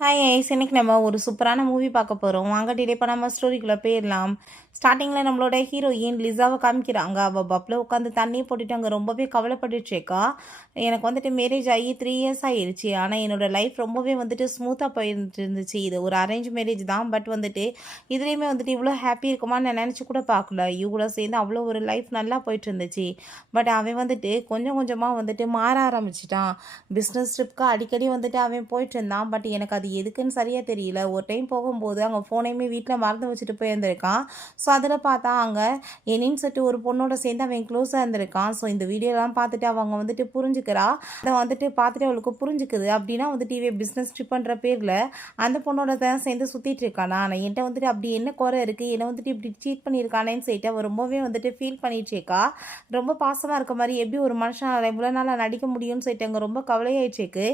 Hi ice, இன்னைக்கு நம்ம ஒரு சூப்பரான மூவி பார்க்க போகிறோம். வாங்க டிலே பண்ணாமல் ஸ்டோரிக்குள்ளே போயிடலாம். ஸ்டார்டிங்கில் நம்மளோட ஹீரோயின் லிசாவை காமிக்கிறாங்க. அவள் பப்பில் உட்காந்து தண்ணி போட்டுட்டு அங்கே ரொம்பவே கவலைப்பட்டுட்ருக்கா. எனக்கு வந்துட்டு மேரேஜ் ஆகி 3 இயர்ஸ் ஆகிடுச்சு. ஆனால் என்னோடய லைஃப் ரொம்பவே வந்துட்டு ஸ்மூத்தாக போயிட்டு இருந்துச்சு. இது ஒரு அரேஞ்ச் மேரேஜ் தான். பட் வந்துட்டு இதுலேயுமே வந்துட்டு இவ்வளோ ஹாப்பி இருக்குமான்னு நான் நினச்சி கூட பார்க்கல. இவ்வளோ சேர்ந்து அவ்வளோ ஒரு லைஃப் நல்லா போயிட்டு இருந்துச்சு. பட் அவன் வந்துட்டு கொஞ்சம் கொஞ்சமாக வந்துட்டு மாற ஆரம்பிச்சிட்டான். பிஸ்னஸ் ட்ரிப்க்கு அடிக்கடி வந்துட்டு அவன் போயிட்டு இருந்தான். பட் எனக்கு அது எதுக்குன்னு சரியாக தெரியல. ஒரு டைம் போகும்போது அங்கே ஃபோனையுமே வீட்டில் மறந்து வச்சுட்டு போயிருந்திருக்கான். ஸோ அதில் பார்த்தா அங்கே என்னன்னு சொல்லிட்டு ஒரு பொண்ணோட சேர்ந்து அவன் க்ளோஸாக இருந்திருக்கான். ஸோ இந்த வீடியோலாம் பார்த்துட்டு அவங்க வந்துட்டு புரிஞ்சுக்கிறா. அதை வந்துட்டு பார்த்துட்டு அவளுக்கு புரிஞ்சுக்குது. அப்படின்னா வந்துட்டு இவன் பிஸ்னஸ் ட்ரிப் பண்ணுற பேரில் அந்த பொண்ணோட தான் சேர்ந்து சுற்றிட்டு இருக்கானா. ஆனால் என்கிட்ட வந்துட்டு அப்படி என்ன குறை இருக்குது, என்னை வந்துட்டு இப்படி சீட் பண்ணியிருக்கானேன்னு சொல்லிட்டு அவள் ரொம்பவே வந்துட்டு ஃபீல் பண்ணிட்டு இருக்கா. ரொம்ப பாசமாக இருக்க மாதிரி எப்படி ஒரு மனுஷனால் இவ்வளோ நாளாக நடிக்க முடியும்னு சொல்லிட்டு அங்கே ரொம்ப கவலையாயிடுச்சு.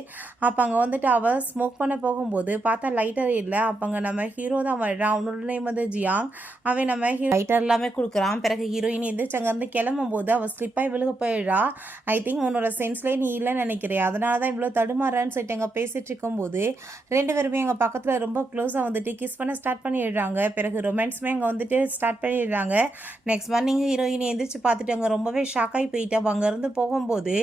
அப்போ அங்கே வந்துட்டு அவள் ஸ்மோக் பண்ண போகும்போது பார்த்தா லைட்டர் இல்லை. அப்போ அங்கே நம்ம ஹீரோ தான் வர்றான். அவனோட நேம் வந்து ஜியாங். அவன் நம்ம லைட்டர் எல்லாமே கொடுக்குறான். பிறகு ஹீரோயின் எந்திரிச்சு அங்கேருந்து கிளம்பும் போது அவள் ஸ்லிப்பாகி விழுக போயிடுறா. ஐ திங்க் உன்னோட சென்ஸ்லேயே நீ இல்லைன்னு நினைக்கிறேன், அதனால தான் இவ்வளோ தடுமாறன்னு சொல்லிட்டு அங்கே பேசிட்டு இருக்கும்போது 2 பேருமே எங்கள் பக்கத்தில் ரொம்ப க்ளோஸாக வந்துட்டு கிஸ் பண்ண ஸ்டார்ட் பண்ணிடுறாங்க. பிறகு ரொமான்ஸுமே அங்கே வந்துட்டு ஸ்டார்ட் பண்ணிடுறாங்க. நெக்ஸ்ட் மார்னிங் ஹீரோயின் எந்திரிச்சு பார்த்துட்டு அங்கே ரொம்பவே ஷாக்காகி போயிட்டு அவள் அங்கேருந்து போகும்போது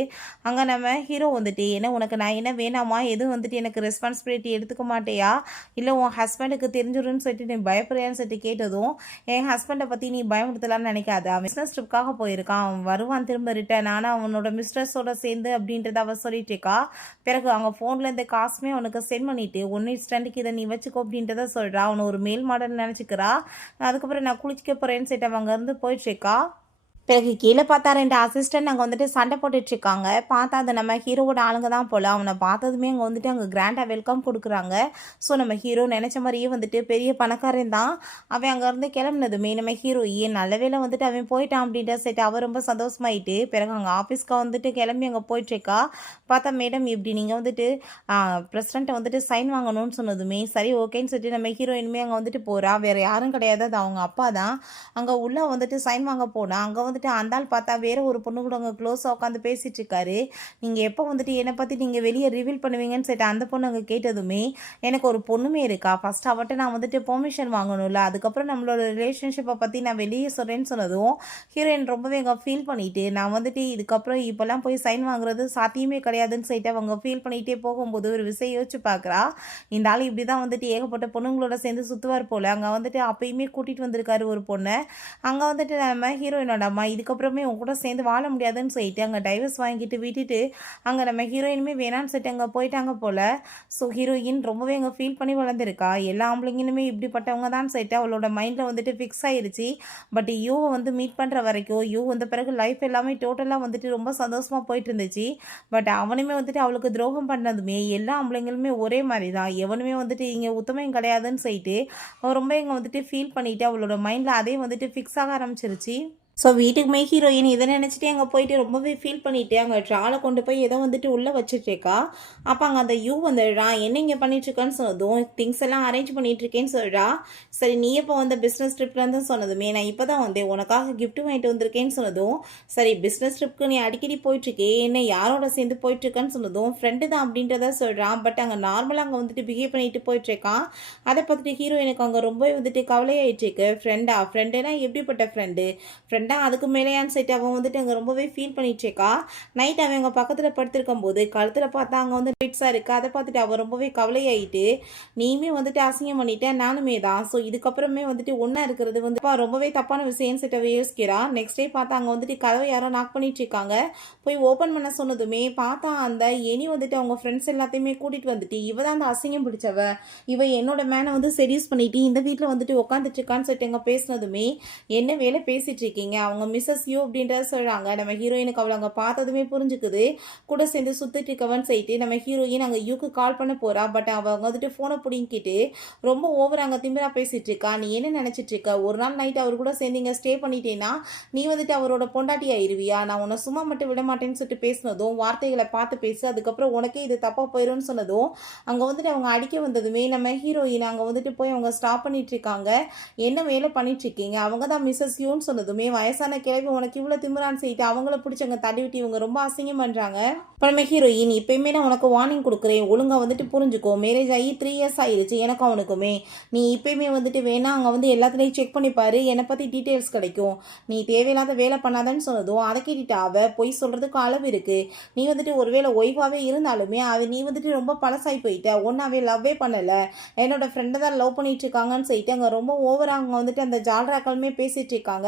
அங்கே நம்ம ஹீரோ வந்துட்டு என்ன உனக்கு நான் என்ன வேணாமா, எதுவும் வந்துட்டு எனக்கு ரெஸ்பான்சிபிலிட்டி எடுத்துக்க மாட்டேயா, இல்லை உன் ஹஸ்பண்டுக்கு தெரிஞ்சிடும்னு சொல்லிட்டு நீ பயப்படுறியான்னு சொல்லிட்டு கேட்டதும் என் ஹஸ்பண்டை பற்றி நீ பயமுறுத்தலான்னு நினைக்காத. அவன் பிஸ்னஸ் ட்ரிப்காக போயிருக்கான், அவன் வருவான் திரும்ப ரிட்டர்ன், ஆனால் அவனோட மிஸ்ட்ரஸோட சேர்ந்து அப்படின்றத அவள் சொல்லிட்டு இருக்கா. பிறகு அவங்க ஃபோனில் இந்த காசுமே அவனுக்கு சென்ட் பண்ணிட்டு ஒன்று ஸ்டாண்டுக்கு இதை நீ வச்சுக்கோ அப்படின்றத சொல்கிறா. அவனை ஒரு மேல் மாடல் நினச்சிக்கிறா. அதுக்கப்புறம் நான் குளிச்சிக்க போகிறேன்னு சொல்லிட்டு அவங்க இருந்து போயிட்டுருக்கா. பிறகு கீழே பார்த்தா 2 அசிஸ்டன்ட் அங்கே வந்துட்டு சண்டை போட்டுட்ருக்காங்க. பார்த்தா அது நம்ம ஹீரோவோட ஆளுங்க தான் போல். அவனை பார்த்ததுமே அங்கே வந்துட்டு அங்கே கிராண்டாக வெல்கம் கொடுக்குறாங்க. ஸோ நம்ம ஹீரோ நினச்ச மாதிரியே வந்துட்டு பெரிய பணக்காரன் தான். அவன் அங்கேருந்து கிளம்புனதுமே நம்ம ஹீரோ ஏன் நல்ல வேலை வந்துட்டு அவன் போயிட்டான் அப்படின்ற செட்டு அவன் ரொம்ப சந்தோஷமாயிட்டு பிறகு அங்கே ஆஃபீஸ்க்கு வந்துட்டு கிளம்பி அங்கே போயிட்டுருக்கா. பார்த்தா மேடம் இப்படி நீங்கள் வந்துட்டு ப்ரெசிடெண்ட்டை வந்துட்டு சைன் வாங்கணும்னு சொன்னதுமே சரி ஓகேன்னு சொல்லிட்டு நம்ம ஹீரோயினுமே அங்கே வந்துட்டு போகிறா. வேறு யாரும் கிடையாது, அது அவங்க அப்பா தான். அங்கே உள்ளே வந்துட்டு சைன் வாங்க போனால் அங்கே வந்துட்டு அந்த ஆள் பார்த்தா வேற ஒரு பொண்ணு கூட அங்கே க்ளோஸாக உட்காந்து பேசிட்டு இருக்காரு. நீங்கள் எப்போ வந்துட்டு என்னை பற்றி நீங்கள் வெளியே ரிவீல் பண்ணுவீங்கன்னு சொல்லிட்டு அந்த பொண்ணு அங்கே கேட்டதுமே எனக்கு ஒரு பொண்ணுமே இருக்கா, ஃபர்ஸ்ட் அவட்ட நான் வந்துட்டு பெர்மிஷன் வாங்கணும்ல, அதுக்கப்புறம் நம்மளோட ரிலேஷன்ஷிப்பை பற்றி நான் வெளியே சொல்கிறேன்னு சொன்னதும் ஹீரோயின் ரொம்பவே அங்கே ஃபீல் பண்ணிட்டு நான் வந்துட்டு இதுக்கப்புறம் இப்போல்லாம் போய் சைன் வாங்குறது சாத்தியமே கிடையாதுன்னு சொல்லிட்டு அவங்க ஃபீல் பண்ணிகிட்டே போகும்போது ஒரு விஷயம் யோசிச்சு பார்க்குறா. இந்த ஆள் இப்படி தான் வந்துட்டு ஏகப்பட்ட பொண்ணுங்களோட சேர்ந்து சுற்றுவார் போல். அங்கே வந்துட்டு அப்பயுமே கூட்டிகிட்டு வந்திருக்காரு ஒரு பொண்ணை. அங்கே வந்துட்டு நம்ம ஹீரோயினோட அம்மா இதுக்கப்புறமே உன் கூட சேர்ந்து வாழ முடியாதுன்னு சொல்லிட்டு அங்கே டைவர்ஸ் வாங்கிட்டு விட்டுட்டு அங்கே நம்ம ஹீரோயினுமே வேணான்னு சொல்லிட்டு அங்கே போயிட்டாங்க போல். ஸோ ஹீரோயின் ரொம்பவே அங்கே ஃபீல் பண்ணி வளர்ந்துருக்கா. எல்லா ஆம்பளைங்களுமே இப்படிப்பட்டவங்க தான் சொல்லிட்டு அவளோட மைண்டில் வந்துட்டு ஃபிக்ஸ் ஆயிடுச்சு. பட் யூவை வந்து மீட் பண்ணுற வரைக்கும் யூ வந்த பிறகு லைஃப் எல்லாமே டோட்டலாக வந்துட்டு ரொம்ப சந்தோஷமாக போயிட்டு இருந்துச்சு. பட் அவனுமே வந்துட்டு அவளுக்கு துரோகம் பண்ணதுமே எல்லா ஆம்பளைங்களுமே ஒரே மாதிரி தான், எவனுமே வந்துட்டு இங்கே உத்தமையும் கிடையாதுன்னு சொல்லிட்டு அவள் ரொம்ப இங்கே வந்துட்டு ஃபீல் பண்ணிவிட்டு அவளோட மைண்டில் அதே வந்துட்டு ஃபிக்ஸ் ஆக ஆரம்பிச்சிருச்சு. ஸோ வீட்டுக்குமே ஹீரோயின் இதை நினச்சிட்டு அங்கே போயிட்டு ரொம்பவே ஃபீல் பண்ணிவிட்டு அங்கே ட்ராலை கொண்டு போய் ஏதோ வந்துட்டு உள்ளே வச்சுட்ருக்கா. அப்போ அங்கே அந்த யூ வந்துடுறா. என்ன இங்கே பண்ணிட்டுருக்கான்னு சொன்னதும் திங்ஸ் எல்லாம் அரேஞ்ச் பண்ணிகிட்ருக்கேன்னு சொல்கிறா. சரி நீ எப்போ வந்த பிஸ்னஸ் ட்ரிப்லேருந்து சொன்னதுமே நான் இப்போ தான் வந்தேன், உனக்காக கிஃப்ட்டு வாங்கிட்டு வந்திருக்கேன்னு சொன்னதும் சரி பிஸ்னஸ் ட்ரிப்க்கு நீ அடிக்கடி போயிட்டுருக்கே, என்ன யாரோட சேர்ந்து போயிட்டுருக்கான்னு சொன்னதும் ஃப்ரெண்டு தான் அப்படின்றத சொல்கிறான். பட் அங்கே நார்மலாக அங்கே வந்துட்டு பிஹேவ் பண்ணிட்டு போயிட்டுருக்கான். அதை பார்த்துட்டு ஹீரோயினுக்கு அங்கே ரொம்ப வந்துட்டு கவலையாயிட்டுருக்கு. ஃப்ரெண்டுனா எப்படிப்பட்ட ஃப்ரெண்டா அதுக்கு மேலேயான்னு சொல்லிட்டு அவன் வந்துட்டு அங்கே ரொம்பவே ஃபீல் பண்ணிட்டுருக்கா. நைட் அவன் அங்கே பக்கத்தில் படுத்திருக்கும் போது கழுத்தில் பார்த்தா அங்கே வந்து லைட்ஸாக இருக்குது. அதை பார்த்துட்டு அவன் ரொம்பவே கவலையாயிட்டு நீயுமே வந்துட்டு அசிங்கம் பண்ணிட்டேன் நானுமே தான், ஸோ இதுக்கப்புறமே வந்துட்டு ஒன்றா இருக்கிறது வந்து ரொம்பவே தப்பான விஷயம்னு சொல்லிட்டு யோசிக்கிறா. நெக்ஸ்ட் டே பார்த்தா அங்கே வந்துட்டு கதவை யாரோ நாக் பண்ணிட்டு இருக்காங்க. போய் ஓப்பன் பண்ண சொன்னதுமே பார்த்தா அந்த எனி வந்துட்டு அவங்க ஃப்ரெண்ட்ஸ் எல்லாத்தையுமே கூட்டிகிட்டு வந்துட்டு இவ தான் அந்த அசிங்கம் பிடிச்சவ, இவ என்னோட மேனை வந்து செடியூஸ் பண்ணிட்டு இந்த வீட்டில் வந்துட்டு உட்காந்துட்டு இருக்கான்னு சொல்லிட்டு எங்கே பேசினதுமே என்ன வேலை பேசிட்டு இருக்கீங்க, அவங்க மிஸ்ஸஸ் யூ அப்படின்றத சொல்கிறாங்க. நம்ம ஹீரோயினுக்கு அவளை அங்கே பார்த்ததுமே புரிஞ்சுக்குது. கூட சேர்ந்து சுற்றிட்டு இருக்கவன் சொல்லிட்டு நம்ம ஹீரோயின் அங்கே யூக்கு கால் பண்ண போகிறா. பட் அவங்க வந்துட்டு ஃபோனை பிடிங்கிட்டு ரொம்ப ஓவர் அங்கே திமிரா பேசிகிட்டு இருக்கா. நீ என்ன நினச்சிட்டு இருக்க, ஒரு நாள் நைட் அவர் கூட சேர்ந்து இங்கே ஸ்டே பண்ணிட்டேன்னா நீ வந்துட்டு அவரோட பொண்டாட்டி ஆயிருவியா, நான் உன்னை சும்மா மட்டும் விட மாட்டேன்னு சொல்லிட்டு பேசினதும் வார்த்தைகளை பார்த்து பேசு, அதுக்கப்புறம் உனக்கே இது தப்பாக போயிடும்னு சொன்னதும் அங்கே வந்துட்டு அவங்க அடிக்க வந்ததுமே நம்ம ஹீரோயின் அங்கே வந்துட்டு போய் அவங்க ஸ்டாப் பண்ணிட்டு இருக்காங்க. என்ன வேலை பண்ணிட்டு இருக்கீங்க, அவங்க தான் மிஸ்ஸஸ் யூன்னு சொன்னதுமே வயசான கிழவி உனக்கு இவ்வளோ திமிரான்னு சொல்லிட்டு அவங்கள பிடிச்சி அங்கே தள்ளி விட்டு இவங்க ரொம்ப அசிங்கம் பண்ணுறாங்க. அப்புறமே ஹீரோயின், இப்பயுமே நான் உனக்கு வார்னிங் கொடுக்குறேன், ஒழுங்கா வந்துட்டு புரிஞ்சுக்கோ. மேரேஜ் ஆகி 3 இயர்ஸ் ஆயிடுச்சு எனக்கும் அவனுக்குமே. நீ இப்பயுமே வந்துட்டு வேணா அங்கே வந்து எல்லாத்துலேயும் செக் பண்ணி பாரு, என்னை பற்றி டீட்டெயில்ஸ் கிடைக்கும். நீ தேவையில்லாத வேலை பண்ணாதன்னு சொன்னதும் அதை கேட்டுட்டு அவ பொய் சொல்கிறதுக்கு அளவு இருக்குது. நீ வந்துட்டு ஒருவேளை ஒய்ஃபாகவே இருந்தாலுமே நீ வந்துட்டு ரொம்ப பழசாகி போயிட்ட, ஒன்றாவே லவ்வே பண்ணலை, என்னோட ஃப்ரெண்டை தான் லவ் பண்ணிட்டு இருக்காங்கன்னு சொல்லிட்டு அங்கே ரொம்ப ஓவராக அங்கே வந்துட்டு அந்த ஜால்ராக்களுமே பேசிகிட்டு இருக்காங்க.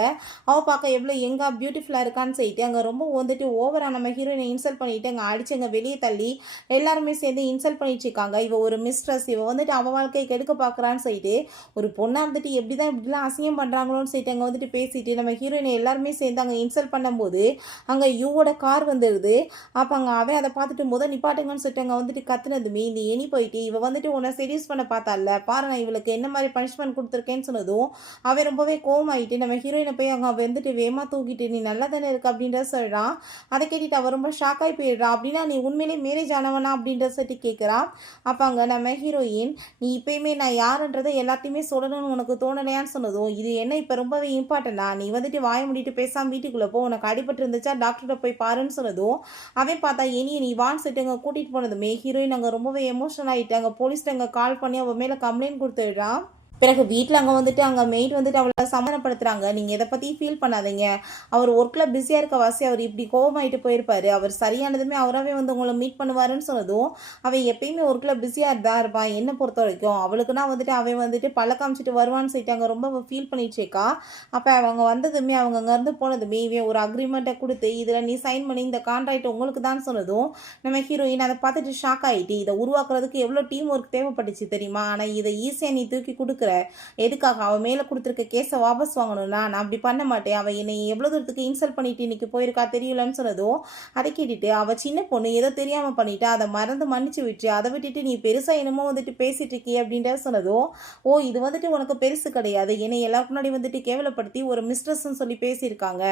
அவள் பார்க்க எவ்வளோ எங்கா பியூட்டிஃபுல்லாக இருக்கான்னு சொல்லிட்டு அங்கே ரொம்ப வந்துட்டு ஓவராக நம்ம ஹீரோயினை இன்சல்ட் பண்ணிட்டு அங்கே அடிச்சு அங்கே வெளியே தள்ளி எல்லாருமே சேர்ந்து இன்சல்ட் பண்ணிட்டு இருக்காங்க. இவ ஒரு மிஸ்ட்ரஸ், இவ வந்துட்டு அவள் வாழ்க்கையை கெடுக்க பார்க்குறான்னு சொல்லிட்டு ஒரு பொண்ணாக இருந்துட்டு எப்படி தான் இப்படிலாம் அசிங்கம் பண்ணுறாங்களோன்னு சொல்லிட்டு அங்கே வந்துட்டு பேசிட்டு நம்ம ஹீரோயினை எல்லாருமே சேர்ந்து அங்கே இன்சல்ட் பண்ணும்போது அங்கே யூவோட கார் வந்துடுது. அப்போ அங்கே அவன் அதை பார்த்துட்டு நிப்பாட்டுங்கன்னு சொல்லிட்டு அங்கே வந்துட்டு கத்துனதுமே நீ எனி போயிட்டு இவ வந்துட்டு உன்னை செடியூஸ் பண்ண பார்த்தால பாரு, நான் இவளுக்கு என்ன மாதிரி பனிஷ்மெண்ட் கொடுத்துருக்கேன்னு சொன்னதும் அவன் ரொம்பவே கோவமாயிட்டு நம்ம ஹீரோயினை போய் அங்கே வந்துட்டு வேமா தூக்கிட்டு நீ நல்லா தானே இருக்கு அப்படின்றத சொல்கிறான். அதை கேட்டுட்டு அவ ரொம்ப ஷாக் ஆகி போயிடுறா. அப்படின்னா நீ உண்மையிலே மேரேஜ் ஆனவனா அப்படின்ற சொல்லி கேட்குறான். அப்போ அங்கே நம்ம ஹீரோயின், நீ இப்பயுமே நான் யாருன்றதை எல்லாத்தையுமே சொல்லணும்னு உனக்கு தோணலையான்னு சொன்னதும் இது என்ன இப்போ ரொம்பவே இம்பார்ட்டண்டா, நீ வந்துட்டு வாய முடிட்டு பேசாமல் வீட்டுக்குள்ளே போ, உனக்கு அடிபட்டு இருந்துச்சா டாக்டர்கிட்ட போய் பாருன்னு சொன்னதும் அவன் பார்த்தா நீ வான்னு சொல்லிட்டு அங்கே கூட்டிகிட்டு போனதுமே ஹீரோயின் அங்கே ரொம்பவே எமோஷனல் ஆகிட்டு அங்கே போலீஸ்ட்டு அங்கே கால் பண்ணி அவன் மேலே கம்ப்ளைண்ட் கொடுத்துடுறான். பிறகு வீட்டில் அங்கே வந்துட்டு அங்கே மெய்ட் வந்துட்டு அவளை சமாதானப்படுத்துகிறாங்க. நீங்கள் எதை பற்றி ஃபீல் பண்ணாதீங்க, அவர் ஒர்க்கில் பிஸியாக இருக்க வாசி அவர் இப்படி கோபமாயிட்டு போயிருப்பார், அவர் சரியானதுமே அவராகவே வந்து உங்களை மீட் பண்ணுவாருன்னு சொன்னதும் அவன் எப்பயுமே ஒர்க்கில் பிஸியாக தான் இருப்பான் என்னை பொறுத்த வரைக்கும், அவளுக்குன்னா வந்துட்டு அவன் வந்துட்டு பல்ல காமிச்சிட்டு வருவான்னு சொல்லிட்டு அங்கே ரொம்ப ஃபீல் பண்ணிச்சேக்கா. அப்போ அவங்க வந்ததுமே அவங்க அங்கேருந்து போனதுமே இவன் ஒரு அக்ரிமெண்ட்டை கொடுத்து இதில் நீ சைன் பண்ணி இந்த கான்ட்ராக்ட் உங்களுக்கு தான் சொன்னதும் நம்ம ஹீரோயின் அதை பார்த்துட்டு ஷாக் ஆகிட்டு, இதை உருவாக்குறதுக்கு எவ்வளோ டீம் ஒர்க் தேவைப்பட்டுச்சு தெரியுமா, ஆனால் இதை ஈஸியாக நீ தூக்கி கொடுக்குற, எதுக்காக அவ மேலே கொடுத்துருக்க கேஸை வாபஸ் வாங்கணும்னா நான் அப்படி பண்ண மாட்டேன், அவள் என்னை எவ்வளோ தூரத்துக்கு இன்சல்ட் பண்ணிட்டு இன்னைக்கு போயிருக்கா தெரியலன்னு சொன்னதும் அதை கேட்டுட்டு அவள் சின்ன பொண்ணு ஏதோ தெரியாமல் பண்ணிட்டா, அதை மறந்து மன்னிச்சு விட்டு அதை விட்டுட்டு நீ பெருசாக என்னமோ வந்துட்டு பேசிட்டு இருக்கி அப்படின்ற சொன்னதும் இது வந்துட்டு உனக்கு பெருசு கிடையாது, என்னை எல்லாருக்கு முன்னாடி வந்துட்டு கேவலப்படுத்தி ஒரு மிஸ்ட்ரஸ்ன்னு சொல்லி பேசியிருக்காங்க,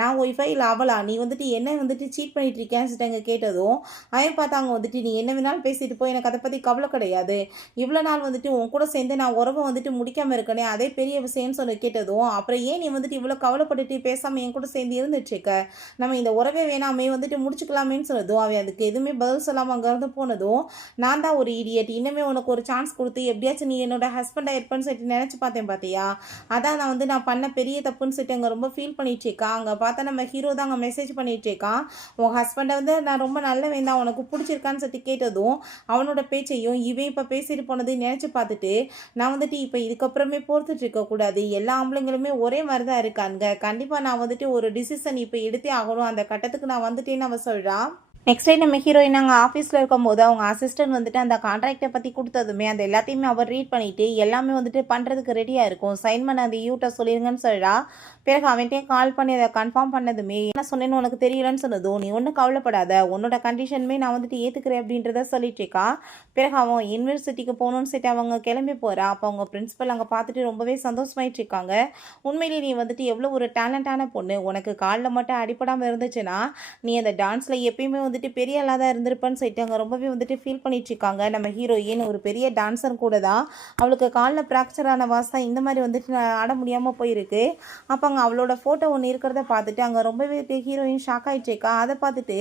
நான் ஒய்ஃபை இல்லை அவளா, நீ வந்துட்டு என்ன வந்துட்டு சீட் பண்ணிட்டு இருக்கேன்னு சொல்லிட்டு கேட்டதும் அவன் பார்த்தாங்க வந்துட்டு நீ என்ன வேணாலும் பேசிட்டு போய் எனக்கு அதை பற்றி கவலை கிடையாது, இவ்வளோ நாள் வந்துட்டு உன் கூட சேர்ந்து நான் உறவை வந்துட்டு முடிக்காம இருக்கனே அதே பெரிய விஷயம்னு சொல்லி கேட்டதும் அப்புறம் ஏன் நீ வந்துட்டு இவ்வளோ கவலைப்பட்டுட்டு பேசாமல் என் கூட சேர்ந்து இருந்துச்சுக்க, நம்ம இந்த உறவே வேணாமே வந்துட்டு முடிச்சுக்கலாமேன்னு சொன்னதும் அவன் அதுக்கு எதுவுமே பதில் சொல்லாமல் அங்கேருந்து போனதும் நான் தான் ஒரு இடியட், இன்னுமே உனக்கு ஒரு சான்ஸ் கொடுத்து எப்படியாச்சும் நீ என்னோட ஹஸ்பண்டாக இருப்பேன்னு சொல்லிட்டு நினச்சி பார்த்தேன் பார்த்தியா, அதான் நான் பண்ண பெரிய தப்புன்னு சொல்லிட்டு அங்கே ரொம்ப ஃபீல் பண்ணிட்டேக்கா. அங்கே பார்த்தா நம்ம ஹீரோ தான் அங்கே மெசேஜ் பண்ணிட்டேக்கான், உன் ஹஸ்பண்டை வந்து நான் ரொம்ப நல்ல வேண்டாம் உனக்கு பிடிச்சிருக்கான்னு சொல்லிட்டு கேட்டதும் அவனோட பேச்சையும் இவன் இப்போ பேசிட்டு போனதை நினச்சி பார்த்துட்டு நான் வந்துட்டு இப்போ இதுக்கப்புறமே பொறுத்துட்டு இருக்கக்கூடாது, எல்லா ஆம்பளைங்களுமே ஒரே மாதிரி தான் இருக்காங்க, கண்டிப்பாக நான் வந்துட்டு ஒரு டிசிஷன் இப்போ எடுத்தே ஆகணும், அந்த கட்டத்துக்கு நான் வந்துட்டேன்னு அவன் சொல்கிறான். நெக்ஸ்ட் டே நம்ம ஹீரோயின் அங்கே ஆஃபீஸில் இருக்கும்போது அவங்க அசிஸ்டன்ட் வந்துட்டு அந்த கான்ட்ராக்டை பற்றி கொடுத்ததுமே அந்த எல்லாத்தையுமே அவர் ரீட் பண்ணிவிட்டு எல்லாமே வந்துட்டு பண்ணுறதுக்கு ரெடியாக இருக்கும், சைன் பண்ண அந்த யூட்ட சொல்லிடுங்கன்னு சொல்கிறா. பிறகு அவன்கிட்டே கால் பண்ணி அதை கன்ஃபார்ம் பண்ணதுமே என்ன சொன்னேன்னு உனக்கு தெரியலன்னு சொன்னதும் நீ ஒன்றும் கவலைப்படாத, உன்னோட கண்டிஷனுமே நான் வந்துட்டு ஏற்றுக்கிறேன் அப்படின்றத சொல்லிட்டு இருக்கா. பிறகு அவன் யூனிவர்சிட்டிக்கு போகணுன்னு சொல்லிட்டு அவங்க கிளம்பி போகிறா. அப்போ அவங்க பிரின்ஸிபல் அங்கே பார்த்துட்டு ரொம்பவே சந்தோஷமாயிட்டு இருக்காங்க. உண்மையிலேயே நீ வந்துட்டு எவ்வளோ ஒரு டேலண்டான பொண்ணு, உனக்கு காலில் மட்டும் அடிப்படாமல் இருந்துச்சுன்னா நீ அந்த டான்ஸில் எப்பயுமே வந்துட்டு பெரிய ஆளாக தான் இருந்திருப்பேன்னு சொல்லிட்டு அங்கே ரொம்பவே வந்துட்டு ஃபீல் பண்ணிட்டு இருக்காங்க. நம்ம ஹீரோயின் ஒரு பெரிய டான்ஸர் கூட தான், அவளுக்கு காலில் ஃப்ராக்சர் ஆன வாசா இந்த மாதிரி வந்துட்டு ஆட முடியாமல் போயிருக்கு. அப்போ அங்கே அவளோட ஃபோட்டோ ஒன்று இருக்கிறத பார்த்துட்டு அங்கே ரொம்பவே ஹீரோயின் ஷாக் ஆகிட்டுருக்கா. அதை பார்த்துட்டு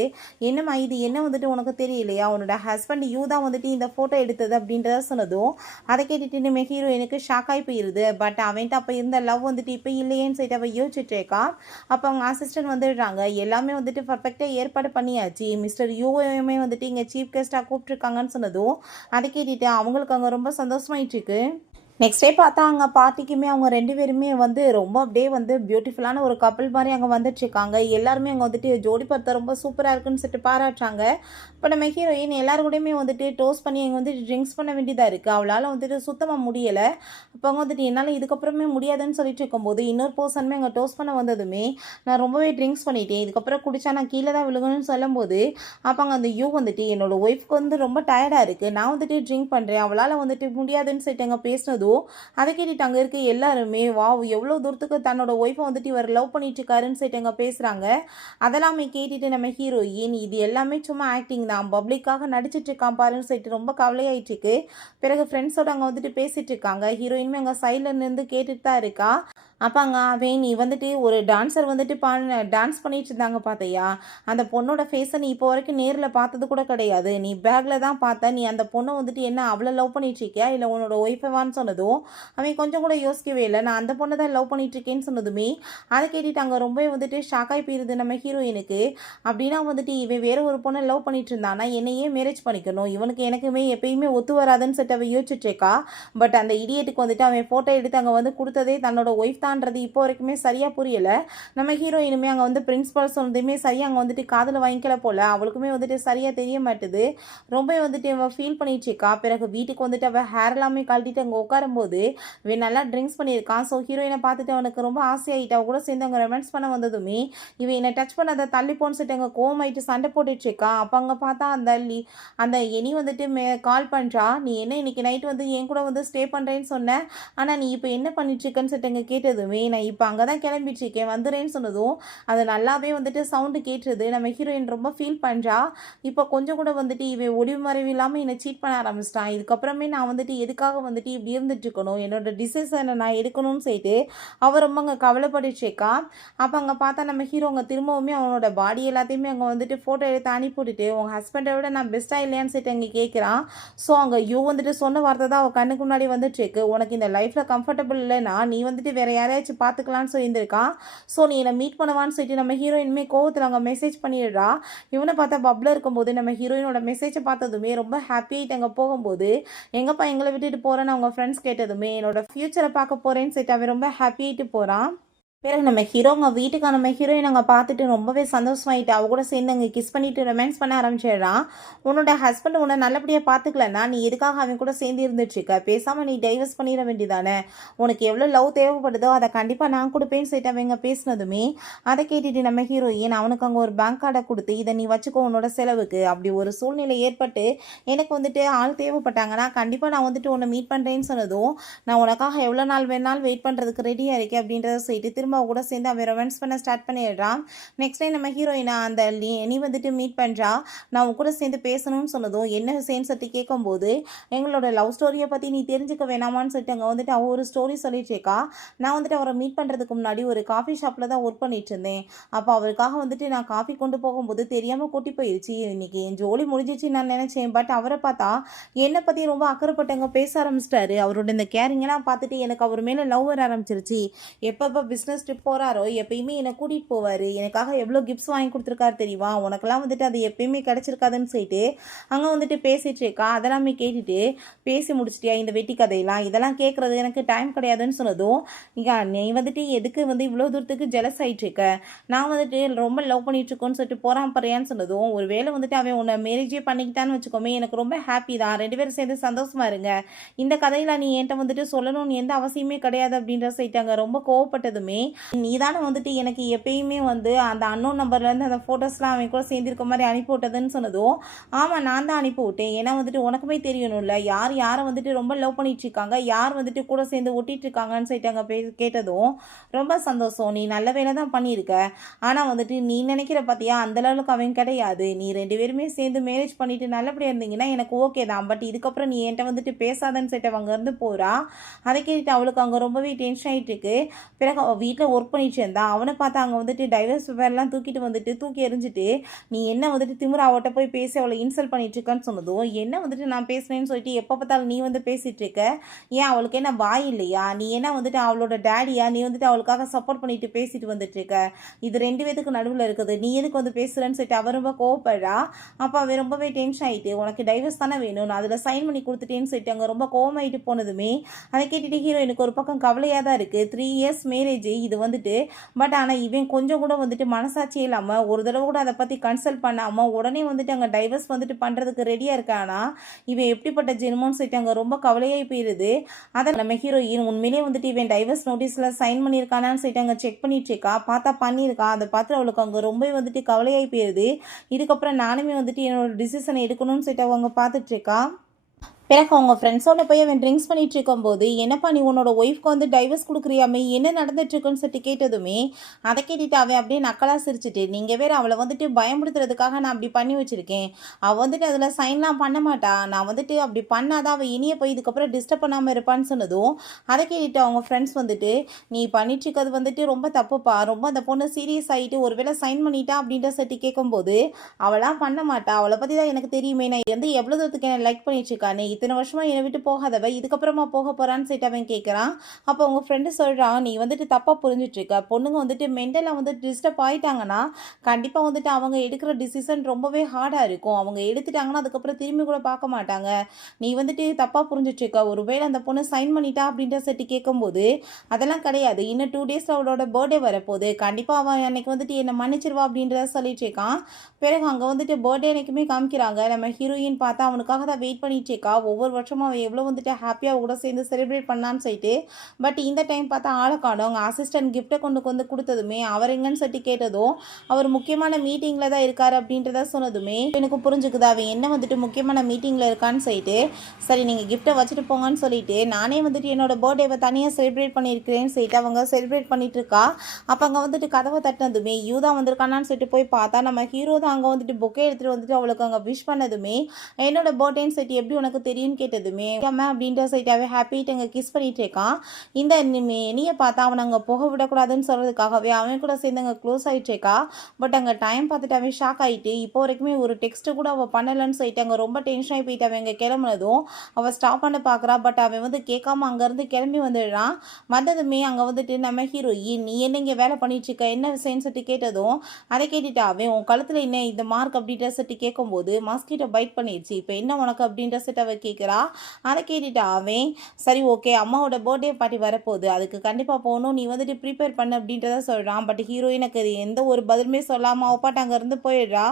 என்னம்மா இது என்ன வந்துட்டு உனக்கு தெரியலையா, உன்னோட ஹஸ்பண்ட் யூ தான் வந்துட்டு இந்த ஃபோட்டோ எடுத்தது அப்படின்றத சொன்னதும் அதை கேட்டுட்டு நம்ம ஹீரோயினுக்கு ஷாக் ஆகி போயிடுது. பட் அவன்ட்டு அப்போ இருந்த லவ் வந்துட்டு இப்போ இல்லையேன்னு சொல்லிட்டு அவள் யோசிச்சுட்டு இருக்கா. அப்போ அவங்க அசிஸ்டன்ட் வந்துடுறாங்க, எல்லாமே வந்துட்டு பர்ஃபெக்டாக ஏற்பாடு பண்ணியாச்சு, மிஸ்டர் யூவையுமே வந்துட்டு இங்கே சீஃப் கெஸ்ட்டாக கூப்பிட்ருக்காங்கன்னு சொன்னதும் அதை கேட்டுட்டு அவங்களுக்கு அங்கே ரொம்ப சந்தோஷமாயிட்டு இருக்கு. நெக்ஸ்ட் டே பார்த்தா அங்கே பார்ட்டிக்குமே அவங்க 2 பேருமே வந்து ரொம்ப அப்படியே வந்து பியூட்டிஃபுல்லான ஒரு கப்பல் மாதிரி அங்கே வந்துட்டுருக்காங்க. எல்லாருமே அங்கே வந்துட்டு ஜோடி பார்த்தா ரொம்ப சூப்பராக இருக்குன்னு சொல்லிட்டு பாராட்டுறாங்க. இப்போ நம்ம ஹீரோயின் எல்லாரும் கூடயுமே வந்துட்டு டோஸ்ட் பண்ணி அங்கே வந்துட்டு ட்ரிங்க்ஸ் பண்ண வேண்டியதாக இருக்குது. அவளால் வந்துட்டு சுத்தமாக முடியலை. அப்போ அவங்க வந்துட்டு என்னால் இதுக்கப்புறமே முடியாதுன்னு சொல்லிட்டு இருக்கும்போது இன்னொரு பர்சனுமே அங்கே டோஸ்ட் பண்ண வந்ததுமே நான் ரொம்பவே ட்ரிங்க்ஸ் பண்ணிட்டேன், இதுக்கப்புறம் குடித்தா நான் கீழே தான் விழுகணும்னு சொல்லும்போது அப்போ அங்கே அந்த யூ வந்துட்டு என்னோட ஒய்ஃப்க்கு வந்து ரொம்ப டயர்டாக இருக்குது, நான் வந்துட்டு ட்ரிங்க் பண்ணுறேன், அவளால் வந்துட்டு முடியாதுன்னு சொல்லிட்டு அங்கே பேசினதும் அதை கேட்டுட்டு அங்கே இருக்க எல்லாருமே வாவ் எவ்வளோ தூரத்துக்கு தன்னோட ஒய்ஃபை வந்துட்டு இவர் லவ் பண்ணிட்டு இருக்காருன்னு சொல்லிட்டு அங்கே பேசுகிறாங்க. அதெல்லாமே கேட்டுட்டு நம்ம ஹீரோயின் இது எல்லாமே சும்மா ஆக்டிங் தான், பப்ளிக்காக நடிச்சிட்டு இருக்கான் பாருன்னு சொல்லிட்டு ரொம்ப கவலையாயிட்டு இருக்கு. பிறகு ஃப்ரெண்ட்ஸோட அங்கே வந்துட்டு பேசிட்டு இருக்காங்க. ஹீரோயினுமே அங்கே சைடில் இருந்து கேட்டுட்டு தான் இருக்கா. அப்பங்க அவன் நீ வந்துட்டு ஒரு டான்ஸர் வந்துட்டு டான்ஸ் பண்ணிட்டு இருந்தாங்க பார்த்தியா? அந்த பொண்ணோட ஃபேஸை நீ இப்போ வரைக்கும் நேர்ல பார்த்தது கூட கிடையாது. நீ பேக்ல தான் பார்த்த. நீ அந்த பொண்ண வந்துட்டு என்ன அவள லவ் பண்ணிட்டு இருக்கியா? இல்ல உன்னோட ஒய்ஃபவான்னு சொன்னதும், அவன் கொஞ்சம் கூட யோசிக்கவே இல்ல. நான் அந்த பொண்ண தான் லவ் பண்ணிட்டு இருக்கேன்னு சொன்னதுமே, அத கேட்டுட்டு அங்க ரொம்பவே வந்துட்டு ஷாக் ஆயி போயிருது நம்ம ஹீரோயினுக்கு. அப்படின்னா வந்துட்டு இவன் வேற ஒரு பொண்ண லவ் பண்ணிட்டு இருந்தான்னா, என்ன ஏன் மேரேஜ் பண்ணிக்கணும்? இவனுக்கு எனக்குமே எப்பயுமே ஒத்து வராதுன்னு சொல்லிட்டு அவ யோசிச்சுட்டு இருக்கா. பட் அந்த இடியட்டுக்கு வந்துட்டு அவன் ஃபோட்டோ எடுத்து அங்க வந்து குடுத்ததே தன்னோட ஒய்ஃப் தான்றது இப்போ வரைக்குமே சரியா புரியல. நம்ம ஹீரோயினுமே அங்க வந்து பிரின்சிபல் சொன்னதுமே சரியா அங்க வந்துட்டு காதுல வாங்கிக்கல போல. அவளுக்குமே வந்துட்டு சரியா தெரிய மாட்டுது. ரொம்பவே வந்துட்டு இவ ஃபீல் பண்ணிட்டு இருக்கா. பிறகு வீட்டுக்கு வந்துட்டு அவ ஹேர் எல்லாமே கழட்டிட்டு அங்க உட்காரும்போது, இவன் நல்லா ட்ரிங்க்ஸ் பண்ணியிருக்கான். ஸோ ஹீரோயினை பார்த்துட்டு அவனுக்கு ரொம்ப ஆசையாயிட்டு அவ கூட சேர்ந்து அவங்க ரொமான்ஸ் பண்ண வந்ததுமே, இவன் என்னை டச் பண்ணாத தள்ளி போன்னு சொல்லிட்டு அங்க கோவமாயிட்டு சண்டை போட்டுட்டு இருக்கா. அப்ப அங்க பார்த்தா அந்த எனி வந்துட்டு கால் பண்றா. நீ என்ன இன்னைக்கு நைட் வந்து என் கூட வந்து ஸ்டே பண்றேன்னு சொன்ன. ஆனா நீ இப்போ என்ன பண்ணிட்டு இருக்கேன்னு சொல்லிட்டு அங்க கேட்டதுமே, நான் இப்போ அங்கே தான் கிளம்பிட்டு இருக்கேன் வந்துடுறேன்னு சொன்னதும், அது நல்லாவே வந்துட்டு சவுண்டு கேட்டுருது. நம்ம ஹீரோயின் ரொம்ப ஃபீல் பண்ணுறா. இப்போ கொஞ்சம் கூட வந்துட்டு இவன் ஒளிவு மறைவு இல்லாமல் என்னை சீட் பண்ண ஆரம்பிச்சிட்டான். இதுக்கப்புறமே நான் வந்துட்டு எதுக்காக வந்துட்டு இப்படி இருந்துட்டு இருக்கணும், என்னோட டிசிஷனை நான் எடுக்கணும்னு சொல்லிட்டு அவள் ரொம்ப அங்கே கவலைப்பட்டுட்டு இருக்கா. அப்போ அங்கே பார்த்தா நம்ம ஹீரோ அங்கே திரும்பவுமே அவனோட பாடி எல்லாத்தையுமே அங்கே வந்துட்டு ஃபோட்டோ எடுத்து அனுப்பிவிட்டுட்டு உங்கள் ஹஸ்பண்டை விட நான் பெஸ்ட்டாக இல்லையான்னு சொல்லிட்டு அங்கே கேட்குறான். ஸோ அங்கே யூ வந்துட்டு சொன்ன வார்த்தை தான் அவள் கண்ணுக்கு முன்னாடி வந்துட்டு இருக்கு. உனக்கு இந்த லைஃப்பில் கம்ஃபர்டபுள் இல்லைன்னா நீ வந்துட்டு வேற யாரையாச்சும் பார்த்துக்கலான்னு சொல்லியிருந்திருக்கான். ஸோ நீ என்னை மீட் பண்ணுவான்னு சொல்லிட்டு நம்ம ஹீரோயினுமே கோவத்தில் அங்கே மெசேஜ் பண்ணிடுறா. இவனை பார்த்தா பப்ல இருக்கும்போது நம்ம ஹீரோயினோட மெசேஜை பார்த்ததுமே ரொம்ப ஹாப்பியாகிட்டு அங்கே போகும்போது, எங்கப்பா எங்களை விட்டுட்டு போகிறேன்னு அவங்க ஃப்ரெண்ட்ஸ் கேட்டதுமே என்னோட ஃப்யூச்சரை பார்க்க போகிறேன்னு சொல்லிட்டு அவன் ரொம்ப ஹாப்பியாகிட்டு போகிறான். பிறகு நம்ம ஹீரோங்க வீட்டுக்கு நம்ம ஹீரோயின் அங்கே பார்த்துட்டு ரொம்பவே சந்தோஷமாயிட்டு அவ கூட சேர்ந்து அங்கே கிஸ் பண்ணிட்டு ரொமான்ஸ் பண்ண ஆரம்பிச்சிடுறான். உன்னோட ஹஸ்பண்ட் உன்னை நல்லபடியாக பார்த்துக்கலன்னா நீ எதுக்காக அவன் கூட சேர்ந்து இருந்துட்டு இருக்க? பேசாமல் நீ டைவர்ஸ் பண்ணிட வேண்டியதானே? உனக்கு எவ்வளோ லவ் தேவைப்படுதோ அதை கண்டிப்பாக நான் கொடுப்பேன்னு சொல்லிட்டு அவங்க பேசினதுமே, அதை கேட்டுட்டு நம்ம ஹீரோயின் அவனுக்கு அங்கே ஒரு பேங்க் கார்டை கொடுத்து இதை நீ வச்சுக்கோ உன்னோட செலவுக்கு. அப்படி ஒரு சூழ்நிலை ஏற்பட்டு எனக்கு வந்துட்டு ஆள் தேவைப்பட்டாங்கன்னா கண்டிப்பாக நான் வந்துட்டு உன்னை மீட் பண்ணுறேன்னு சொன்னதும், நான் உனக்காக எவ்வளோ நாள் வேணாலும் வெயிட் பண்ணுறதுக்கு ரெடியாக இருக்கேன் அப்படின்றத சொல்லிட்டு திரும்ப கூட சேர்ந்து அவன் ரொமான்ஸ் பண்ண ஸ்டார்ட் பண்ணிடுறான். நெக்ஸ்ட் டைம் நம்ம ஹீரோயினா அந்த நீ வந்துட்டு மீட் பண்ணுறா. நான் உன் கூட சேர்ந்து பேசணும்னு சொன்னதும் என்ன விஷயம்னு சொல்லிட்டு கேட்கும்போது, எங்களோட லவ் ஸ்டோரியை பற்றி நீ தெரிஞ்சுக்க வேணாமான்னு சொல்லிட்டு அங்கே வந்துட்டு அவள் ஒரு ஸ்டோரி சொல்லிட்டு இருக்கா. நான் வந்துட்டு அவரை மீட் பண்ணுறதுக்கு முன்னாடி ஒரு காஃபி ஷாப்பில் தான் ஒர்க் பண்ணிட்டு இருந்தேன். அப்போ அவருக்காக வந்துட்டு நான் காஃபி கொண்டு போகும்போது தெரியாமல் கூட்டி போயிடுச்சு. இன்னைக்கு என் ஜோலி முடிஞ்சிச்சு நான் நினச்சேன். பட் அவரை பார்த்தா என்னை பற்றி ரொம்ப அக்கறைப்பட்டவங்க பேச ஆரம்பிச்சிட்டாரு. அவரோட இந்த கேரிங்கெல்லாம் பார்த்துட்டு எனக்கு அவர் மேலே லவ் வர ஆரம்பிச்சிருச்சு. எப்பப்போ பிஸ்னஸ் ட்ரிப் போகிறாரோ எப்பயுமே என்னை கூட்டிகிட்டு போவார். எனக்காக எவ்வளோ கிஃப்ட்ஸ் வாங்கி கொடுத்துருக்காரு தெரியுமா? உனக்கெல்லாம் வந்துட்டு அது எப்பயுமே கிடச்சிருக்காதுன்னு சொல்லிட்டு அங்கே வந்துட்டு பேசிகிட்டு இருக்கா. அதெல்லாமே கேட்டுட்டு பேசி முடிச்சிட்டியா இந்த வெட்டி கதையெல்லாம்? இதெல்லாம் கேட்குறது எனக்கு டைம் கிடையாதுன்னு சொன்னதும், நீ வந்துட்டு எதுக்கு வந்து இவ்வளோ தூரத்துக்கு ஜெலஸ் ஆகிட்டு இருக்க? நான் வந்துட்டு ரொம்ப லவ் பண்ணிட்டு இருக்கோன்னு சொல்லிட்டு போகிறான் பறையான்னு சொன்னதும், ஒரு வேளை வந்துட்டு அவன் உன்னை மேரேஜே பண்ணிக்கிட்டான்னு வச்சுக்கோமே, எனக்கு ரொம்ப ஹாப்பி தான். 2 பேரும் சேர்ந்து சந்தோஷமா இருங்க. இந்த கதையில் நீ என்கிட்ட வந்துட்டு சொல்லணும்னு எந்த அவசியமே கிடையாது அப்படின்ற சொல்லிட்டாங்க. ரொம்ப கோவப்பட்டதுமே, நீ தானே வந்துட்டு எனக்கு எப்பயுமே வந்து அந்த அன்னோன் நம்பர்லேருந்து அந்த ஃபோட்டோஸ்லாம் அவன் கூட சேர்ந்துருக்க மாதிரி அனுப்பி விட்டதுன்னு சொன்னதும், ஆமாம் நான் தான் அனுப்பி விட்டேன். ஏன்னா வந்துட்டு உனக்குமே தெரியணும்ல யார் யாரை வந்துட்டு ரொம்ப லவ் பண்ணிட்டு இருக்காங்க, யார் வந்துட்டு கூட சேர்ந்து ஒட்டிட்டு இருக்காங்கன்னு சொல்லிட்டு அங்கே கேட்டதும், ரொம்ப சந்தோஷம். நீ நல்ல வேலை தான் பண்ணியிருக்க. ஆனால் வந்துட்டு நீ நினைக்கிற பார்த்தியா அந்த அளவுக்கு அவன் கிடையாது. நீ 2 பேருமே சேர்ந்து மேரேஜ் பண்ணிட்டு நல்லபடியாக இருந்தீங்கன்னா எனக்கு ஓகே தான். பட் இதுக்கப்புறம் நீ என்கிட்ட வந்துட்டு பேசாதன்னு சொல்லிட்டு அங்கேருந்து போகிறா. அதை கேட்டுட்டு அவளுக்கு அங்கே ரொம்பவே டென்ஷன் ஆகிட்டு இருக்கு. பிறகு அவள் வீட்டில் ஒர்க் பண்ணிட்டு இருந்தா. அவனை பார்த்தா அங்கே வந்துட்டு டைவர்ஸ் பேர்லாம் தூக்கி எறிஞ்சிட்டு, நீ என்ன வந்துட்டு திமிரா அவட்ட போய் பேசி அவளை இன்சல்ட் பண்ணிட்டு இருக்கன்னு சொன்னதும், என்ன வந்துட்டு நான் பேசுனேன்னு சொல்லிட்டு எப்போ பார்த்தாலும் நீ வந்து பேசிட்டு இருக்க? ஏன் அவளுக்கு என்ன வாய் இல்லையா? நீ என்ன வந்துட்டு அவளோட டேடியா? நீ வந்துட்டு அவளுக்காக சப்போர்ட் பண்ணிட்டு பேசிட்டு வந்துட்டு இருக்க. இது 2 பேத்துக்கு நடுவில் இருக்குது. நீ எதுக்கு வந்து பேசுறேன்னு சொல்லிட்டு அவ ரொம்ப கோவப்படுறா. அப்போ அவன் ரொம்பவே டென்ஷன் ஆகிட்டு, உனக்கு டைவர்ஸ் தானே வேணும், நான் அதில் சைன் பண்ணி கொடுத்துட்டேன்னு சொல்லிட்டு அங்கே ரொம்ப கோவமாயிட்டு போனதுமே, அதை கேட்டுட்டு ஹீரோயினுக்கு ஒரு பக்கம் கவலையாக தான் இருக்குது. 3 இயர்ஸ் மேரேஜ் இது வந்துட்டு. பட் ஆனால் இவன் கொஞ்சம் கூட வந்துட்டு மனசாட்சியே இல்லாமல் ஒரு தடவை கூட அதை பற்றி கன்சல்ட் பண்ணாமல் உடனே வந்துட்டு அங்கே டைவர்ஸ் வந்துட்டு பண்ணுறதுக்கு ரெடியாக இருக்கானா, இவன் எப்படிப்பட்ட ஜென்மோன்னு சொல்லிட்டு அங்கே ரொம்ப கவலையாகி போயிடுது. அதை நம்ம ஹீரோயின் உண்மையிலேயே வந்துட்டு இவன் டைவர்ஸ் நோட்டீஸில் சைன் பண்ணியிருக்கானான்னு சொல்லிட்டு அங்கே செக் பண்ணிட்டு இருக்கா. பார்த்தா பண்ணியிருக்கா. அதை பார்த்து அவளுக்கு அங்கே ரொம்ப வந்துட்டு கவலையாகி போயிடுது. இதுக்கப்புறம் நானுமே வந்துட்டு என்னோட டிசிஷனை எடுக்கணும்னு சொல்லிட்டு அவங்க பார்த்துட்டு இருக்கா. பிறகு அவங்க ஃப்ரெண்ட்ஸோட போய் அவன் ட்ரிங்க்ஸ் பண்ணிட்டு இருக்கும்போது, "என்னப்பா நீ உன்னோட ஒய்ஃப்க்கு வந்து டைவர்ஸ் குடுக்குறியாமே, என்ன நடந்துட்டு இருக்குன்னு?" சொல்லிட்டு கேட்டதுமே, அத கேட்டுட்டு அவன் அப்படியே நக்கலா சிரிச்சுட்டு, "நீங்க வேற அவள வந்துட்டு பயமுறுத்துறதுக்காக நான் அப்படி பண்ணி வச்சிருக்கேன். அவ வந்துட்டு அதில சைன்லாம் பண்ண மாட்டா. நான் வந்துட்டு அப்படி பண்ணா தான் அவ இனிய போய் இதுக்கப்புறம் டிஸ்டர்ப் பண்ணாம இருப்பான்னு" சொன்னதும், அத கேட்டுட்டு அவங்க ஃப்ரெண்ட்ஸ் வந்துட்டு, "நீ பண்ணிட்டு இருக்கிறது வந்துட்டு ரொம்ப தப்புப்பா. ரொம்ப அந்த பொண்ணு சீரியஸ் ஆயிட்டு ஒரு வேள சைன் பண்ணிட்டா" அப்படின்ற சொல்லிட்டு கேட்கும்போது, "அவளாம் பண்ண மாட்டா. அவள பத்தி தான் எனக்கு தெரியுமே. நான் வந்து எவ்வளோ தூரத்துக்கு என்ன லைக் பண்ணிட்டு இருக்கா. நீ இத்தனை வருஷமா என்னை விட்டு போகாதவ இதுக்கப்புறமா போக போறான்னு சொல்லிட்டு அவன் கேட்குறான். அப்போ அவங்க ஃப்ரெண்டு சொல்கிறான், நீ வந்துட்டு தப்பாக புரிஞ்சிட்டு இருக்க. பொண்ணுங்க வந்துட்டு மென்டலாக வந்து டிஸ்டர்ப் ஆயிட்டாங்கன்னா கண்டிப்பாக வந்துட்டு அவங்க எடுக்கிற டிசிஷன் ரொம்பவே ஹார்டாக இருக்கும். அவங்க எடுத்துட்டாங்கன்னா அதுக்கப்புறம் திரும்பி கூட பார்க்க மாட்டாங்க. நீ வந்துட்டு தப்பாக புரிஞ்சிட்டு இருக்க. ஒருவேளை அந்த பொண்ணு சைன் பண்ணிட்டா அப்படின்ற சொல்லிட்டு கேட்கும்போது, அதெல்லாம் கிடையாது. இன்னும் 2 டேஸில் அவளோட பர்த்டே வரப்போகுது. கண்டிப்பாக அவன் அன்னைக்கு வந்துட்டு என்னை மன்னிச்சிருவா அப்படின்றத சொல்லிட்டு இருக்கான். பிறகு அங்கே வந்துட்டு பர்த்டே அன்னைக்குமே காமிக்கிறாங்க. நம்ம ஹீரோயின் பார்த்தா அவனுக்காக தான் வெயிட் பண்ணிட்டு இருக்கா. ஒவ்வொரு வருஷமும் அவன் எவ்வளோ வந்துட்டு ஹாப்பியாக கூட சேர்ந்து செலிப்ரேட் பண்ணான்னு சொல்லிட்டு. பட் இந்த டைம் பார்த்தா ஆளை காணோம். அவங்க அசிஸ்டன்ட் கிஃப்ட்டை கொண்டு வந்து கொடுத்ததுமே அவர் எங்கன்னு சொல்லிட்டு கேட்டதும், அவர் முக்கியமான மீட்டிங்கில் தான் இருக்காரு அப்படின்றத சொன்னதுமே எனக்கு புரிஞ்சுக்குது அவன் என்ன வந்துட்டு முக்கியமான மீட்டிங்கில் இருக்கான்னு சொல்லிட்டு. சரி நீங்கள் கிஃப்ட்டை வச்சுட்டு போங்கன்னு சொல்லிட்டு நானே வந்துட்டு என்னோட பர்த்டேவை தனியாக செலிப்ரேட் பண்ணியிருக்கிறேன்னு சொல்லிட்டு அவங்க செலிப்ரேட் பண்ணிட்டு இருக்கா. அப்போ அங்கே வந்துட்டு கதவை தட்டினதுமே யூ தான் வந்திருக்கானான்னு சொல்லிட்டு போய் பார்த்தா நம்ம ஹீரோ தான் அங்கே வந்துட்டு பொக்கே எடுத்துகிட்டு வந்துட்டு அவளுக்கு அங்கே விஷ் பண்ணதுமே, என்னோட பர்த்டேன்னு சொல்லிட்டு எப்படி உனக்கு தெரியும்னு கேட்டதுமே, ஆமாம் அப்படின்ற சொல்லிட்டு அவன் ஹாப்பிட்டு அங்கே கிஸ் பண்ணிட்டு இருக்கான். இந்த இனியை பார்த்தா அவனை அங்கே போக விடக்கூடாதுன்னு சொல்கிறதுக்காகவே அவன் கூட சேர்ந்து அங்கே க்ளோஸ் ஆகிட்டு இருக்கா. பட் அங்கே டைம் பார்த்துட்டு அவன் ஷாக் ஆகிட்டு இப்போ வரைக்குமே ஒரு டெக்ஸ்ட்டு கூட அவள் பண்ணலைன்னு சொல்லிட்டு அங்கே ரொம்ப டென்ஷன் ஆகி போயிட்டு அவன் இங்கே கிளம்புனதும் அவள் ஸ்டாப் பண்ண பார்க்குறா. பட் அவன் வந்து கேட்காம அங்கேருந்து கிளம்பி வந்துடுறான். வந்ததுமே அங்கே வந்துட்டு நம்ம ஹீரோயின், நீ என்ன இங்கே வேலை பண்ணிட்டு இருக்க, என்ன விஷயம்னு சொல்லிட்டு கேட்டதும், அதை கேட்டுட்டு அவன் உன் கழுத்தில் என்ன இந்த மார்க் அப்படின்ற சொல்லிட்டு கேட்கும்போது, மாஸ்கிட்டோ பைட் பண்ணிடுச்சு, இப்போ என்ன உனக்கு அப்படின்ற சொல்லிட்டு அவள் கேட்குறா. அதை கேட்டுட்டு அவன், சரி ஓகே அம்மாவோட பர்த்டே பார்ட்டி வரப்போகுது, அதுக்கு கண்டிப்பாக போகணும், நீ வந்துட்டு ப்ரிப்பேர் பண்ணு அப்படின்றத சொல்கிறான். பட் ஹீரோயினுக்கு எந்த ஒரு பதிலுமே சொல்லாமல் அவப்பாட்டு அங்கேருந்து போயிடுறா.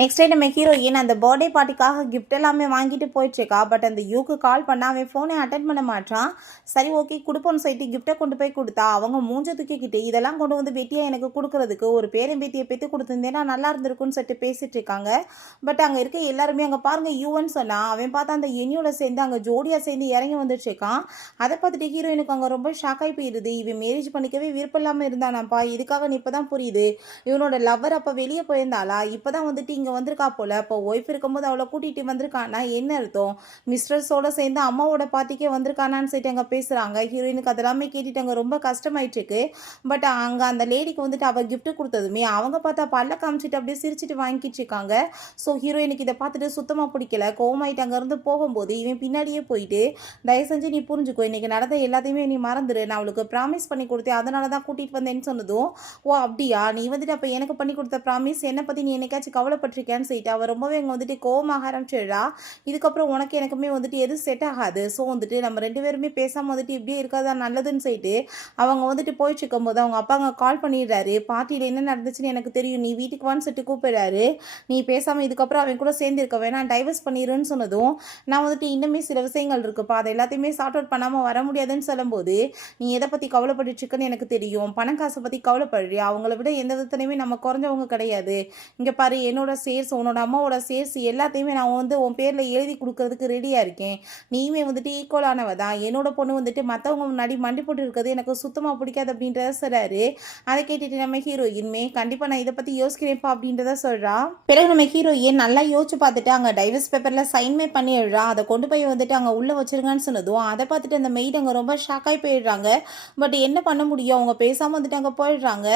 நெக்ஸ்ட் டே நம்ம ஹீரோயின் அந்த பர்த்டே பார்ட்டிக்காக கிஃப்ட் எல்லாமே வாங்கிட்டு போயிட்டுருக்கா. பட் அந்த யூக்கு கால் பண்ணால் அவன் ஃபோனை அட்டன் பண்ண மாட்டான். சரி ஓகே கொடுப்போன்னு சொல்லிட்டு கிஃப்ட்டை கொண்டு போய் கொடுத்தா அவங்க மூஞ்ச தூக்கிக்கிட்டு இதெல்லாம் கொண்டு வந்து வெட்டியாக எனக்கு கொடுக்குறதுக்கு ஒரு பேரம்பேத்தியை பெற்று கொடுத்துருந்தேன்னா நல்லா இருந்திருக்குன்னு சொல்லிட்டு பேசிகிட்டு இருக்காங்க. பட் அங்கே இருக்க எல்லாருமே அங்கே பாருங்கள் யூன்னு சொன்னால் அவன் பார்த்தா அந்த எனியோட சேர்ந்து அங்கே ஜோடியாக சேர்ந்து இறங்கி வந்துட்டுருக்கான். அதை பார்த்துட்டு ஹீரோயினுக்கு அங்கே ரொம்ப ஷாக் ஆகி போயிடுது. இவன் மேரேஜ் பண்ணிக்கவே விருப்பம் இல்லாமல் இருந்தானாப்பா, இதுக்காக நீ இப்போ தான் புரியுது. இவனோட லவ்வர் அப்போ வெளியே போயிருந்தாளா, இப்போ தான் வந்துட்டு இங்கே வந்திருக்கா போல. அப்போ ஒய்ஃப் இருக்கும்போது அவளை கூட்டிகிட்டு வந்திருக்கானா என்ன அர்த்தம், மிஸ்டர்ஸோட சேர்ந்து அம்மாவோட பார்ட்டிக்கே வந்திருக்கானான்னு சொல்லிட்டு அங்கே பேசுகிறாங்க. ஹீரோயினுக்கு அதெல்லாமே கேட்டுட்டு அங்கே ரொம்ப கஷ்டமாயிட்டு இருக்கு. பட் அங்கே அந்த லேடிக்கு வந்துட்டு அவள் கிஃப்ட் கொடுத்ததுமே அவங்க பார்த்தா பல்ல காமிச்சிட்டு அப்படியே சிரிச்சிட்டு வாங்கிட்டு இருக்காங்க. ஸோ ஹீரோயினுக்கு இதை பார்த்துட்டு சுத்தமாக பிடிக்கல. கோவமாயிட்டு அங்கேருந்து போகும்போது இவன் பின்னாடியே போயிட்டு, தயவு செஞ்சு நீ புரிஞ்சுக்கோ, இன்னைக்கு நடந்த எல்லாத்தையுமே நீ மறந்துடு, நான் அவளுக்கு ப்ராமிஸ் பண்ணி கொடுத்தேன் அதனால தான் கூட்டிகிட்டு வந்தேன்னு சொன்னதும், ஓ அப்படியா, நீ வந்துட்டு அப்போ எனக்கு பண்ணி கொடுத்த ப்ராமிஸ் என்னை பற்றி நீ என்னைக்காச்சும் கவலைப்பட்டிருக்கேன்னு சொல்லிட்டு அவள் ரொம்பவே இங்கே வந்துட்டு கோவமாக ஆரம்பிச்சிடுறா. இதுக்கப்புறம் உனக்கு எனக்குமே வந்துட்டு எதுவும் செட் ஆகாது, ஸோ வந்துட்டு நம்ம 2 பேருமே பேசாமல் வந்துட்டு இப்படியே இருக்காதா நல்லதுன்னு சொல்லிட்டு அவங்க வந்துட்டு போயிட்டு இருக்கும்போது அவங்க அப்பா அங்கே கால் பண்ணிடுறாரு. பார்ட்டியில் என்ன நடந்துச்சுன்னு எனக்கு தெரியும், நீ வீட்டுக்கு வான்னு சொல்லிட்டு கூப்பிடுறாரு. நீ பேசாமல் இதுக்கப்புறம் அவன் கூட சேர்ந்து இருக்க வேணாம், டைவர்ஸ் பண்ணிடுன்னு சொன்னதும், நான் வந்துட்டு இன்னுமே சில விஷயங்கள் இருக்குப்பா அதை எல்லாத்தையுமே சார்ட் அவுட் பண்ணாமல் வர முடியாதுன்னு சொல்லும்போது, நீ எதை பற்றி கவலைப்பட்டுட்டு இருக்கன்னு எனக்கு தெரியும், பணம் காசை பற்றி கவலைப்படுறியா, அவங்கள விட எந்த விதத்துலையுமே நம்ம குறைஞ்சவங்க கிடையாது. இங்கே பாரு, என்னோட ஷேர்ஸ் உன்னோட அம்மாவோட ஷேர்ஸ் எல்லாத்தையுமே நான் வந்து உன் பேரில் எழுதி கொடுக்கறதுக்கு ரெடியாக இருக்கேன். நீயுமே வந்துட்டு ஈக்குவலானவ தான். என்னோட பொண்ணு வந்துட்டு மற்றவங்க முன்னாடி மண்டி போட்டு இருக்கிறது எனக்கு சுத்தமாக பிடிக்காது அப்படின்றத சொல்கிறாரு. அதை கேட்டுட்டு நம்ம ஹீரோயின்மே கண்டிப்பாக நான் இதை பற்றி யோசிக்கிறேன்ப்பா அப்படின்றத சொல்கிறா. பிறகு நம்ம ஹீரோயின் நல்லா யோசிச்சு பார்த்துட்டு அங்கே டைவர்ஸ் பேப்பரில் சைன்மே பண்ணிடுறா. அதை கொண்டு போய் வந்துட்டு அங்கே உள்ளே வச்சிருங்கன்னு சொன்னதும் அதை பார்த்துட்டு அந்த மெய்ட் அங்கே ரொம்ப ஷாக்காகி போயிடுறாங்க. பட் என்ன பண்ண முடியும், அவங்க பேசாமல் வந்துட்டு அங்கே போயிடுறாங்க.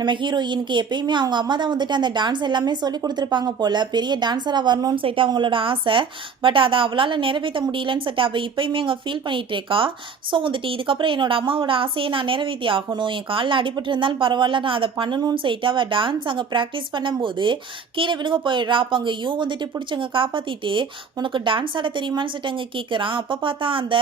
நம்ம ஹீரோயினுக்கு எப்பயுமே அவங்க அம்மா தான் வந்துட்டு அந்த டான்ஸ் எல்லாமே சொல்லி கொடுத்துருப்பாங்க போல், பெரிய டான்ஸராக வரணும்னு சொல்லிட்டு அவங்களோட ஆசை. பட் அதை அவளால் நிறைவேற்ற முடியலன்னு சொல்லிட்டு அவள் இப்போயுமே அங்கே ஃபீல் பண்ணிகிட்டு இருக்கா. ஸோ வந்துட்டு இதுக்கப்புறம் என்னோட அம்மாவோட ஆசையை நான் நிறைவேற்றி ஆகணும், என் காலில் அடிபட்டு இருந்தாலும் பரவாயில்ல நான் அதை பண்ணணும்னு சொல்லிட்டு அவள் டான்ஸ் அங்கே ப்ராக்டிஸ் பண்ணும்போது கீழே விழுக போயிடுறா. அப்போ அங்கே யூ வந்துட்டு பிடிச்சவங்க காப்பாற்றிட்டு உனக்கு டான்ஸ் ஆட தெரியுமான்னு சொல்லிட்டு அங்கே கேட்குறான். அப்போ பார்த்தா அந்த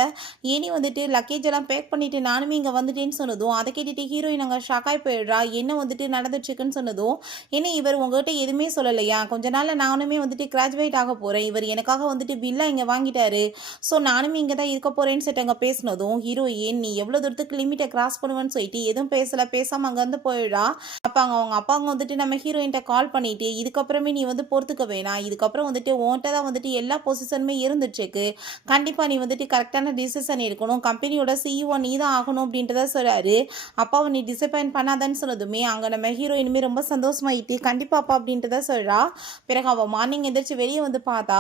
ஏனி வந்துட்டு லக்கேஜ் எல்லாம் பேக் பண்ணிவிட்டு நானுமே இங்கே வந்துட்டேன்னு சொன்னதும் அதை கேட்டுட்டு ஹீரோயின் அங்கே ஷாக்காய் போயிடுறா. என்ன வந்துட்டு நடந்துச்சுக்குன்னு சொன்னதும், என்ன இவர் உங்ககிட்ட எதுவுமே சொல்லலை, சொல்லலையா? கொஞ்ச நாள்ல நானுமே வந்துட்டு கிராஜுவேட் ஆக போறேன். இவர் எனக்காக வந்துட்டு வில்லா இங்க வாங்கிட்டாரு. ஸோ நானுமே இங்க தான் இருக்க போறேன்னு சொல்லிட்டு அங்க பேசினதும், ஹீரோயின் நீ எவ்வளோ தூரத்துக்கு லிமிட்ட கிராஸ் பண்ணுவேன்னு சொல்லிட்டு எதுவும் பேசல. பேசாம அங்கருந்து போயிடுறா. அப்ப அவங்க அப்பாங்க வந்துட்டு நம்ம ஹீரோயின்ட்ட கால் பண்ணிட்டு, "இதுக்கப்புறமே நீ வந்து பொறுத்துக்க வேணாம். இதுக்கப்புறம் வந்துட்டு உன்ட்ட தான் வந்துட்டு எல்லா பொசிஷனுமே இருந்துட்டுருக்கு. கண்டிப்பா நீ வந்துட்டு கரெக்ட்டான டிசிஷன் எடுக்கணும். கம்பெனியோட சிஇஓ நீ தான் ஆகணும்." அப்படின்றத சொல்றாரு. அப்பாவ நீ டிசப்பாயிண்ட் பண்ணாதன்னு சொன்னதுமே, அங்க நம்ம ஹீரோயினுமே ரொம்ப சந்தோஷமாயிட்டு, "கண்டிப்பா அப்பா" அப்படின்றத சொல்றா. பிறகு அவ மார்னிங் எந்திரிச்சு வெளிய வந்து பார்த்தா,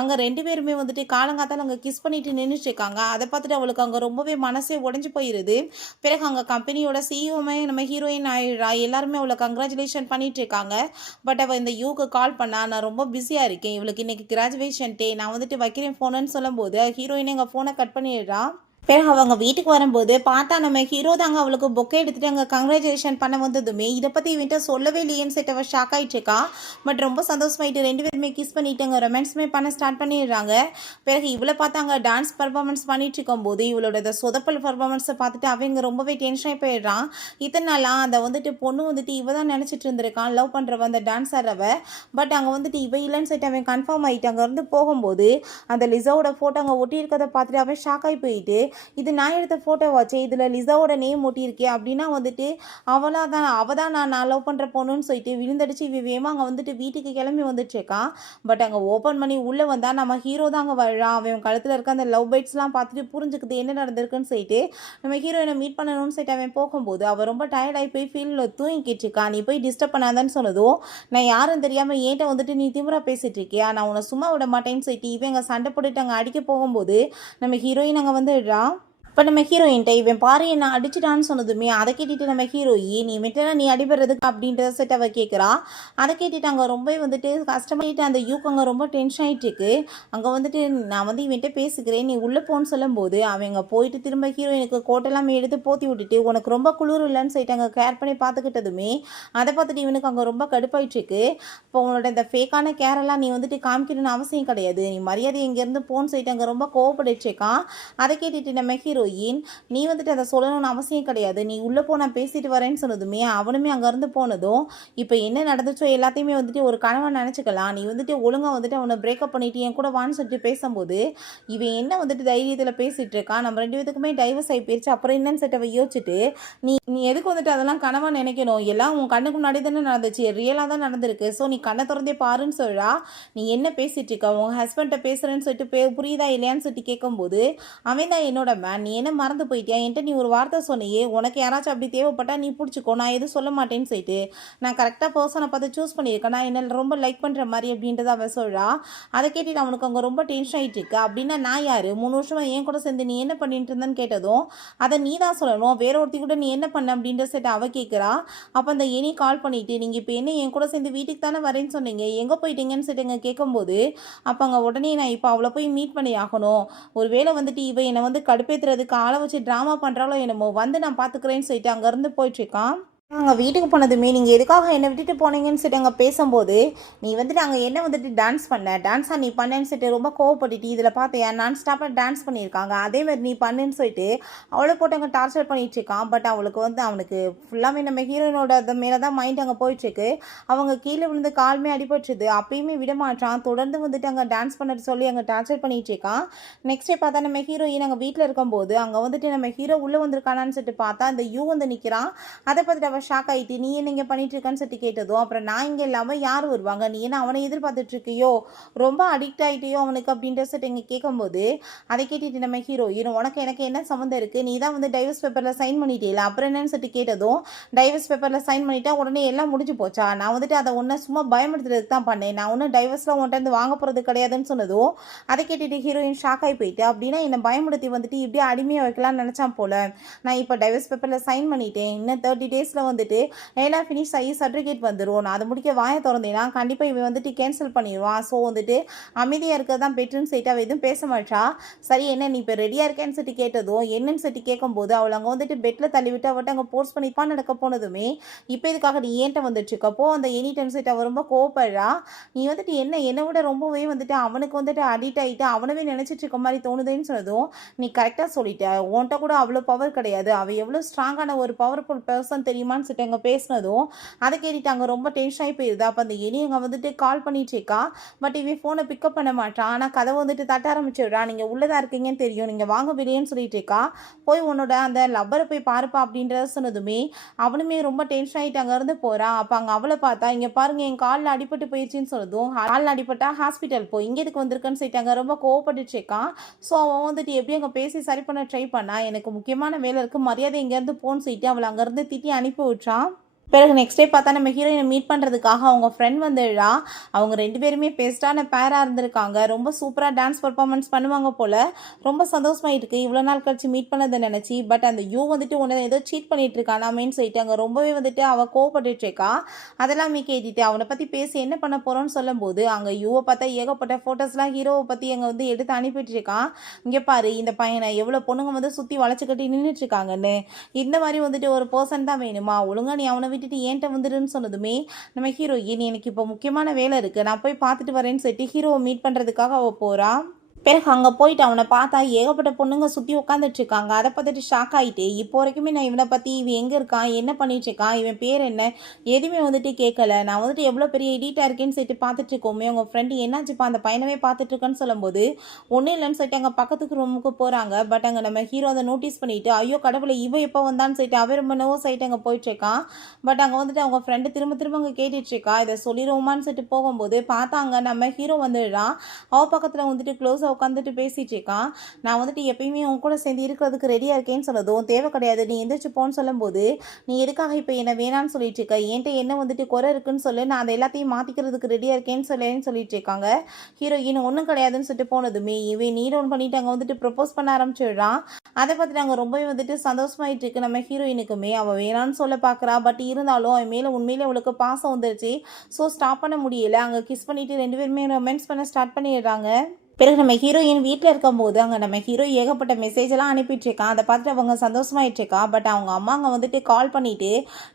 அங்க 2 பேருமே வந்துட்டு காலங்காத்தால அங்க கிஸ் பண்ணிட்டு நின்னுட்டு இருக்காங்க. அத பார்த்துட்டு அவளுக்கு அங்க ரொம்பவே மனசே உடைஞ்சு போயிருது. பிறகு அங்க கம்பெனியோட சிஇஓமே நம்ம ஹீரோயின் ஆயிடுறா. எல்லாருமே அவள கங்ராச்சுலேஷன் பண்ணிட்டு இருக்காங்க. பட் அவ இந்த யூக்கு கால் பண்ணா, "நான் ரொம்ப பிஸியா இருக்கேன். இவளுக்கு இன்னைக்கு கிராஜுவேஷன் டே. நான் வந்துட்டு வைக்கிறேன் ஃபோனுன்னு" சொல்லும்போது, ஹீரோயினே அங்க ஃபோன கட் பண்ணிடுறா. பிறகு அவங்க வீட்டுக்கு வரும்போது பார்த்தா நம்ம ஹீரோ தாங்க அவளுக்கு பொக்கே எடுத்துட்டு அங்கே கங்க்ராச்சுலேஷன் பண்ண வந்ததுமே இதை பற்றி இவன்ட்ட சொல்லவே இல்லையேன்னு சொல்லிட்டு அவள் ஷாக் ஆகிட்டு இருக்கா. பட் ரொம்ப சந்தோஷமாயிட்டு 2 பேருமே கிஸ் பண்ணிட்டு அங்கே ரொமான்ஸுமே பண்ண ஸ்டார்ட் பண்ணிடுறாங்க. பிறகு இவளை பார்த்தாங்க டான்ஸ் பர்ஃபார்மன்ஸ் பண்ணிட்டு இருக்கும்போது இவளோட இந்த சொதப்பல் பர்ஃபார்மன்ஸை பார்த்துட்டு அவங்க ரொம்பவே டென்ஷனாகி போயிடுறான். இத்தனை நாளாக அந்த வந்துட்டு பொண்ணு வந்துட்டு இவ தான் நினச்சிட்டு இருந்திருக்கான் லவ் பண்ணுறவ அந்த டான்ஸ் ஆடுறவ. பட் அங்கே வந்துட்டு இவ இல்லைன்னு சொல்லிட்டு அவன் கன்ஃபார்ம் ஆகிட்டு அங்கேருந்து போகும்போது அந்த லிசாவோட ஃபோட்டோ அங்கே ஒட்டி இருக்கிறத பார்த்துட்டு அவன் ஷாக் ஆகி போயிட்டு, இது நான் எடுத்த ஃபோட்டோவாச்சே, இதில் லிசாவோட நேம் ஒட்டியிருக்கே அப்படின்னா வந்துட்டு அவள் தான் நான் லவ் பண்ணுற பொண்ணுன்னு சொல்லிட்டு விழுந்தடிச்சு வேகமாக அங்கே வந்துட்டு வீட்டுக்கு கிளம்பி வந்துட்டுருக்கான். பட் அங்கே ஓப்பன் பண்ணி உள்ளே வந்தால் நம்ம ஹீரோ தான் அங்கே வர்றான். அவன் கழுத்தில் இருக்க அந்த லவ் பைட்ஸ்லாம் பார்த்துட்டு புரிஞ்சுக்குது என்ன நடந்திருக்குன்னு சொல்லிட்டு நம்ம ஹீரோயினை மீட் பண்ணணும்னு சொல்லிட்டு அவன் போகும்போது அவள் ரொம்ப டயர்டாகி போய் ஃபீல்டில் தூங்கிக்கிட்டு இருக்கான். நீ போய் டிஸ்டர்ப் பண்ணாதான்னு சொன்னதும், நான் யாரும் தெரியாமல் ஏன்ட்ட வந்துட்டு நீ திமிரா பேசிகிட்டு இருக்கியா, நான் உன்னை சும்மா விட மாட்டேன்னு சொல்லிட்டு இவங்க சண்டை போட்டுட்டு அங்கே அடிக்க போகும்போது நம்ம ஹீரோயின் அங்கே வந்துடுறா. இப்போ நம்ம ஹீரோயின்ட்ட இவன் பாரு என்ன அடிச்சிட்டான்னு சொன்னதுமே அதை கேட்டுட்டு நம்ம ஹீரோயின் இவன்ட்டெல்லாம் நீ அடிபடுறதுக்கு அப்படின்றத செட் அவள் கேட்குறா. அதை கேட்டுட்டு அங்கே ரொம்ப வந்துட்டு கஷ்டமாயிட்டு அந்த யூக்கு அங்கே ரொம்ப டென்ஷன் ஆகிட்டு இருக்கு. அங்கே வந்துட்டு நான் வந்து இவன்ட்ட பேசிக்கிறேன் நீ உள்ளே போன்னு சொல்லும்போது அவங்க போயிட்டு திரும்ப ஹீரோயினுக்கு கோட்டெல்லாம் எடுத்து போற்றி விட்டுட்டு உனக்கு ரொம்ப குளிர் இல்லைன்னு சொல்லிட்டு அங்கே கேர் பண்ணி பார்த்துக்கிட்டதுமே அதை பார்த்துட்டு இவனுக்கு அங்கே ரொம்ப கடுப்பாயிட்டு இருக்கு. இப்போ உன்னோட இந்த ஃபேக்கான கேரெல்லாம் நீ வந்துட்டு காமிக்கணும்னு அவசியம் கிடையாது, நீ மரியாதை இங்கேருந்து போன்னு சொல்லிட்டு அங்கே ரொம்ப கோவப்பட்டுருக்கான். அதை கேட்டுட்டு நம்ம ஹீரோயின் நீ வந்துட்டு அதை சொல்லணும்னு அவசியம் கிடையாது, நீ உள்ளே போ நான் பேசிட்டு வரேன்னு சொன்னதுமே அவனுமே அங்கேருந்து போனதும் இப்போ என்ன நடந்துச்சோ எல்லாத்தையுமே வந்துட்டு ஒரு கனவை நினச்சிக்கலாம், நீ வந்துட்டு ஒழுங்காக வந்துட்டு அவனை பிரேக்கப் பண்ணிட்டு என் கூட வான்னு சொல்லிட்டு பேசும்போது இவன் என்ன வந்துட்டு தைரியத்தில் பேசிகிட்டு இருக்கான், நம்ம 2 பேத்துக்குமே டைவர்ஸ் ஆகி போயிடுச்சு அப்புறம் என்னன்னு சொல்லிட்டு அவ யோசிச்சுட்டு நீ நீ எதுக்கு வந்துட்டு அதெல்லாம் கனவாக நினைக்கணும், எல்லாம் உன் கண்ணுக்கு முன்னாடி தானே நடந்துச்சு, ரியலாக தான் நடந்திருக்கு, ஸோ நீ கண்ணை திறந்தே பாருன்னு சொல்கிறா. நீ என்ன பேசிகிட்டு இருக்க, உன் ஹஸ்பண்ட்டை பேசுகிறேன்னு சொல்லிட்டு புரியுதா இல்லையான்னு சொல்லிட்டு கேட்கும்போது அவன் தான் என்னோட மேன், நீ என்ன மறந்து போயிட்டியா, என்கிட்ட நீ ஒரு வார்த்தை சொன்னியே உனக்கு யாராச்சும் அப்படி தேவைப்பட்டா நீ பிடிச்சிக்கோ, நான் எதுவும் சொல்ல மாட்டேன்னு சொல்லிட்டு நான் கரெக்டாக பர்சனை பார்த்து சூஸ் பண்ணியிருக்கேன், நான் என்ன ரொம்ப லைக் பண்ணுற மாதிரி அப்படின்றத அவள் சொல்கிறா. அதை கேட்டுட்டு அவனுக்கு அங்கே ரொம்ப டென்ஷன் ஆகிட்டு இருக்கு. அப்படின்னா நான் யார் 3 வருஷமாக என் கூட சேர்ந்து நீ என்ன பண்ணிட்டு இருந்தேன்னு கேட்டதும் அதை நீ தான் சொல்லணும், வேற ஒருத்தி கூட நீ என்ன பண்ண அப்படின்ற செட் அவள் கேட்குறா. அப்போ அந்த எனி கால் பண்ணிட்டு நீங்கள் இப்போ என்ன என் கூட சேர்ந்து வீட்டுக்கு தானே வரேன்னு சொன்னீங்க, எங்கே போயிட்டீங்கன்னு சொல்லிட்டு கேட்கும்போது அப்போ அங்கே உடனே நான் இப்போ அவளை போய் மீட் பண்ணி ஆகணும், ஒரு வேளை வந்துட்டு இவ என்னை வந்து கடுப்பேற்றுறதுக்கு ஆளை வச்சு ட்ராமா பண்ணுறாலோ என்னமோ, வந்து நான் பார்த்துக்கிறேன்னு சொல்லிட்டு அங்கேருந்து போயிட்டுருக்கான். அங்கே வீட்டுக்கு போனதுமே நீங்கள் எதுக்காக என்னை விட்டுட்டு போனீங்கன்னு சொல்லிட்டு அங்கே பேசும்போது நீ வந்துட்டு அங்கே என்ன வந்துட்டு டான்ஸ் பண்ண டான்ஸாக நீ பண்ணேன்னு சொல்லிட்டு ரொம்ப கோவப்பட்டுட்டு இதில் பார்த்தியா நான் ஸ்டாப்பாக டான்ஸ் பண்ணியிருக்காங்க அதேமாதிரி நீ பண்ணுன்னு சொல்லிட்டு அவளை போட்டு அங்கே டார்ச்சர் பண்ணிகிட்டு இருக்கான். பட் அவளுக்கு வந்து அவனுக்கு ஃபுல்லாமே நம்ம ஹீரோயினோட அது மேலே தான் மைண்ட் அங்கே போயிட்டுருக்கு. அவங்க கீழே விழுந்து கால்மே அடிபட்டுருது அப்பயுமே விட மாட்டான், தொடர்ந்து வந்துட்டு அங்கே டான்ஸ் பண்ண சொல்லி அங்கே டார்ச்சர் பண்ணிகிட்டு இருக்கான். நெக்ஸ்ட் டே பார்த்தா நம்ம ஹீரோயின் அங்கே வீட்டில் இருக்கும்போது அங்கே வந்துட்டு நம்ம ஹீரோ உள்ளே வந்திருக்கானான்னு சொல்லிட்டு பார்த்தா அந்த யூ வந்து நிற்கிறான். அதை பார்த்துட்டு ஷாக் ஆகிட்டு நீ என்ன இங்கே பண்ணிட்டு இருக்கான்னு சொல்லி கேட்டதும் அப்புறம் நான் இங்கே இல்லாமல் யார் வருவாங்க, நீ என்ன அவனை எதிர்பார்த்துட்டு இருக்கியோ, ரொம்ப அடிக்ட் ஆகிட்டியோ அவனுக்கு அப்படின்ற சொல்லிட்டு இங்கே கேட்கும்போது அதை கேட்டுட்டு நம்ம ஹீரோயின் உனக்கு எனக்கு என்ன சம்மந்தம் இருக்குது, நீ தான் வந்து டைவர்ஸ் பேப்பரில் சைன் பண்ணிட்டேல அப்புறம் என்னன்னு சொல்லிட்டு கேட்டதும் டைவர்ஸ் பேப்பரில் சைன் பண்ணிட்டா உடனே எல்லாம் முடிஞ்சு போச்சா, நான் வந்துட்டு அதை ஒன்றை சும்மா பயமுறுத்துறதுக்கு தான் பண்ணேன், நான் ஒன்றும் டைவர்ஸ்லாம் உன்ட்ட இருந்து வாங்க போகிறது கிடையாதுன்னு சொன்னதும் அதை கேட்டுட்டு ஹீரோயின் ஷாக் ஆகி போயிட்டு அப்படின்னா என்னை பயமுறுத்தி வந்துட்டு இப்படியே அடிமையாக வைக்கலாம்னு நினச்சான் போல, நான் இப்போ டைவர்ஸ் பேப்பரில் சைன் பண்ணிட்டேன், இன்னும் 30 டேஸில் வந்துட்டு எல்லாம் ஃபினிஷ் ஆகி சர்டிஃபிகேட் வந்துடும், நான் அதை முடிக்க வாயை திறந்தேன்னா கண்டிப்பாக இவன் வந்துட்டு கேன்சல் பண்ணிடுவான், ஸோ வந்துட்டு அமைதியாக இருக்கிறது தான் பெட்ருன்னு சொல்லிட்டு அவள் எதுவும் பேச மாட்டா. சரி என்ன நீ இப்போ ரெடியாக இருக்கேன்னு சொல்லிட்டு கேட்டதும் என்னன்னு சொல்லிட்டு கேட்கும்போது அவள் அங்கே வந்துட்டு பெட்டில் தள்ளி விட்டு அவட்ட அங்கே போர்ஸ் பண்ணிப்பான் நடக்க போனதுமே இப்போ இதுக்காக நீ ஏன்ட்ட வந்துட்டுருக்கப்போ அந்த எனி டைம் சொல்லிட்டு அவள் ரொம்ப கோவப்படுறா. நீ வந்துட்டு என்னை விட ரொம்பவே வந்துட்டு அவனுக்கு வந்துட்டு அடிக்ட் ஆகிட்டு அவனவே நினச்சிட்டு இருக்க மாதிரி தோணுதுன்னு சொன்னதும் நீ கரெக்டாக சொல்லிட்ட, உன்ட்ட கூட அவ்வளோ பவர் கிடையாது, அவள் எவ்வளோ ஸ்ட்ராங்கான ஒரு பவர்ஃபுல் பர்சன் தெரியுமா தெரியுமான்னு சொல்லிட்டு அங்கே பேசினதும் அதை கேட்டுட்டு அங்கே ரொம்ப டென்ஷன் ஆகி போயிருது. அப்போ அந்த எலி அங்கே வந்துட்டு கால் பண்ணிட்டுருக்கா. பட் இவன் ஃபோனை பிக்கப் பண்ண மாட்டான். ஆனால் கதவை வந்துட்டு தட்ட ஆரம்பிச்சுடுறா. நீங்கள் உள்ளதாக இருக்கீங்கன்னு தெரியும், நீங்கள் வாங்க வெளியேன்னு சொல்லிட்டு இருக்கா. போய் உன்னோட அந்த லவ்வரை போய் பாருப்பா அப்படின்றத சொன்னதுமே அவனுமே ரொம்ப டென்ஷன் ஆகிட்டு அங்கேருந்து போகிறான். அப்போ அங்கே அவளை பார்த்தா, இங்கே பாருங்க என் காலில் அடிபட்டு போயிடுச்சின்னு சொன்னதும், காலில் அடிபட்டா ஹாஸ்பிட்டல் போய் இங்கே எதுக்கு வந்திருக்குன்னு சொல்லிட்டு அங்கே ரொம்ப கோவப்பட்டுட்டு இருக்கான். ஸோ அவன் வந்துட்டு எப்படி அங்கே பேசி சரி பண்ண ட்ரை பண்ணா, எனக்கு முக்கியமான வேலை இருக்குது, மரியாதை இங்கேருந்து போன்னு சொல்லிட்டு அவளை அங்கேருந்து திட்டி அனுப்பி விட்றான். பிறகு நெக்ஸ்ட் டே பார்த்தா நம்ம ஹீரோயினை மீட் பண்ணுறதுக்காக அவங்க ஃப்ரெண்ட் வந்துடுறா. அவங்க 2 பேருமே பெஸ்ட்டான பேராக இருந்திருக்காங்க. ரொம்ப சூப்பராக டான்ஸ் பர்ஃபார்மன்ஸ் பண்ணுவாங்க போல். ரொம்ப சந்தோஷமாயிருக்கு இவ்வளோ நாள் கழிச்சு மீட் பண்ணதை நினச்சி. பட் அந்த யூ வந்துட்டு உன்னை ஏதோ சீட் பண்ணிட்டு இருக்கானாமேன்னு சொல்லிட்டு அங்கே ரொம்பவே வந்துட்டு அவள் கோவப்பட்டுட்டு இருக்கா. அதெல்லாமே கேட்டுட்டு அவனை பற்றி பேசி என்ன பண்ண போகிறோன்னு சொல்லும்போது அங்கே யூவை பார்த்தா ஏகப்பட்ட ஃபோட்டோஸ்லாம் ஹீரோவை பற்றி அங்கே வந்து எடுத்து அனுப்பிட்டு இருக்கான். இங்கே பாரு இந்த பையனை எவ்வளோ பொண்ணுங்க வந்து சுற்றி வளைச்சிக்கிட்டு நின்றுட்டு இருக்காங்கன்னு. இந்த மாதிரி வந்துட்டு ஒரு பர்சன் தான் வேணுமா, ஒழுங்கா நீ அவனை விட்டுட்டு ஏன்ட்ட வந்துடுன்னு சொன்னதுமே நம்ம ஹீரோயின் எனக்கு இப்போ முக்கியமான வேலை இருக்குது, நான் போய் பார்த்துட்டு வரேன்னு சொல்லிட்டு ஹீரோவை மீட் பண்ணுறதுக்காக அவள் போகிறா. பிறகு அங்கே போயிட்டு அவனை பார்த்தா ஏகப்பட்ட பொண்ணுங்க சுற்றி உட்காந்துட்டு இருக்காங்க. அதை பார்த்துட்டு ஷாக் ஆகிட்டு இப்போ வரைக்குமே நான் இவனை பற்றி இவன் எங்கே இருக்கான், என்ன பண்ணிட்டு இருக்கான், இவன் பேர் என்ன, எதுவுமே வந்துட்டு கேட்கல. நான் வந்துட்டு எவ்வளோ பெரிய எடிட்டாக இருக்கேன்னு சொல்லிட்டு பார்த்துட்டு இருக்கோமே, உங்கள் ஃப்ரெண்டு என்னாச்சுப்பா அந்த பையனவே பார்த்துட்டு இருக்கேன்னு சொல்லும்போது ஒன்றும் இல்லைன்னு சொல்லிட்டு அங்கே பக்கத்துக்கு ரூமுக்கு போகிறாங்க. பட் அங்கே நம்ம ஹீரோ அதை நோட்டீஸ் பண்ணிவிட்டு ஐயோ கடவுளை இவன் எப்போ வந்தான்னு சொல்லிட்டு அவன் ரொம்ப நோவ் சைட்டு அங்கே போயிட்டுருக்கான். பட் அங்கே வந்துட்டு அவங்க ஃப்ரெண்டு திரும்ப திரும்ப அங்கே கேட்டுட்ருக்கா. இதை சொல்லிடுவோமான்னு சொல்லிட்டு போகும்போது பார்த்தாங்க நம்ம ஹீரோ வந்துடுறான். அவள் பக்கத்தில் வந்துட்டு க்ளோஸாக உட்காந்துட்டு பேசிட்டு இருக்கான். நான் வந்துட்டு எப்பயுமே உன் கூட சேர்ந்து இருக்கிறதுக்கு ரெடியாக இருக்கேன்னு சொன்னதும் தேவை கிடையாது நீ எந்திரிச்சு போன்னு சொல்லும்போது நீ எதுக்காக இப்போ என்ன வேணான்னு சொல்லிட்டு இருக்க, என்கிட்ட என்ன வந்துட்டு குறை இருக்குன்னு சொல்லு, நான் அதை எல்லாத்தையும் மாற்றிக்கிறதுக்கு ரெடியாக இருக்கேன்னு சொல்லிட்டு இருக்காங்க. ஹீரோயின் ஒன்றும் கிடையாதுன்னு சொல்லிட்டு போனதுமே இவன் நீட் ஒன் பண்ணிட்டு அங்கே வந்துட்டு ப்ரப்போஸ் பண்ண ஆரம்பிச்சிடுறான். அதை பார்த்துட்டு அங்கே ரொம்பவே வந்துட்டு சந்தோஷமாயிட்டு இருக்கு நம்ம ஹீரோயினுக்குமே. அவள் வேணான்னு சொல்ல பார்க்குறா. பட் இருந்தாலும் அவன் மேலே உண்மையிலே அவளுக்கு பாசம் வந்துருச்சு. ஸோ ஸ்டாப் பண்ண முடியல. அங்கே கிஸ் பண்ணிட்டு 2 பேருமே ரொமான்ஸ் பண்ண ஸ்டார்ட் பண்ணிடுறாங்க. பிறகு நம்ம ஹீரோயின் வீட்டில் இருக்கும்போது அங்கே நம்ம ஹீரோ ஏகப்பட்ட மெசேஜ் எல்லாம் அனுப்பிட்டுருக்கான். அதை பார்த்துட்டு அவங்க சந்தோஷமாயிட்டுருக்கா. பட் அவங்க அம்மா அங்கே வந்துட்டு கால் பண்ணிவிட்டு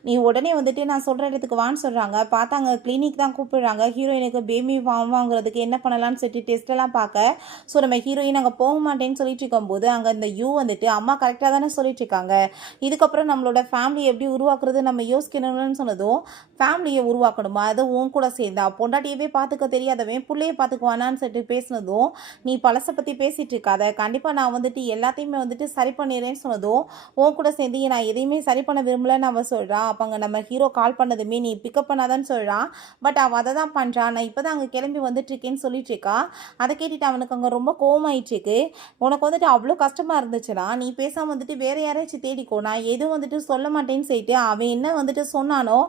நீ உடனே வந்துட்டு நான் சொல்கிற இடத்துக்கு வான்னு சொல்கிறாங்க. பார்த்தா அங்கே கிளினிக் தான் கூப்பிடுறாங்க. ஹீரோயினுக்கு பேபி வாங்குறதுக்கு என்ன பண்ணலான்னு சொல்லிட்டு டெஸ்ட்டெல்லாம் பார்க்க. ஸோ நம்ம ஹீரோயின் அங்கே போக மாட்டேன்னு சொல்லிட்டு இருக்கும்போது அங்கே இந்த யூ வந்துட்டு அம்மா கரெக்டாக தானே சொல்லிட்டு இருக்காங்க, இதுக்கப்புறம் நம்மளோட ஃபேமிலி எப்படி உருவாக்குறது நம்ம யோசிக்கணும்னு சொன்னதும் ஃபேமிலியை உருவாக்கணுமா, அது உன் கூட சேர்ந்தா பொண்டாட்டியவே பார்த்துக்க தெரியாதவன் பிள்ளையை பார்த்துக்குவானான்னு சொல்லிட்டு பேசினதும் நீ பழசை பற்றி பேசிகிட்டு இருக்காத, கண்டிப்பாக நான் வந்துட்டு எல்லாத்தையுமே வந்துட்டு சரி பண்ணிடுறேன்னு சொன்னதும் உன் கூட சேர்ந்து நான் எதையுமே சரி பண்ண விரும்பலன்னு அவள் சொல்கிறான். அப்போ அங்கே நம்ம ஹீரோ கால் பண்ணதுமே நீ பிக்கப் பண்ணாதான்னு சொல்கிறான். பட் அவள் அதை தான் பண்ணுறான். நான் இப்போ தான் அங்கே கிளம்பி வந்துட்டுருக்கேன்னு சொல்லிட்டு இருக்கா. அதை கேட்டுட்டு அவனுக்கு அங்கே ரொம்ப கோவமாயிட்டுருக்கு. உனக்கு வந்துட்டு அவ்வளோ கஷ்டமாக இருந்துச்சுன்னா நீ பேசாமல் வந்துட்டு வேறு யாராச்சும் தேடிக்கோ, நான் எதுவும் வந்துட்டு சொல்ல மாட்டேன்னு சொல்லிட்டு அவன் என்ன வந்துட்டு சொன்னானோ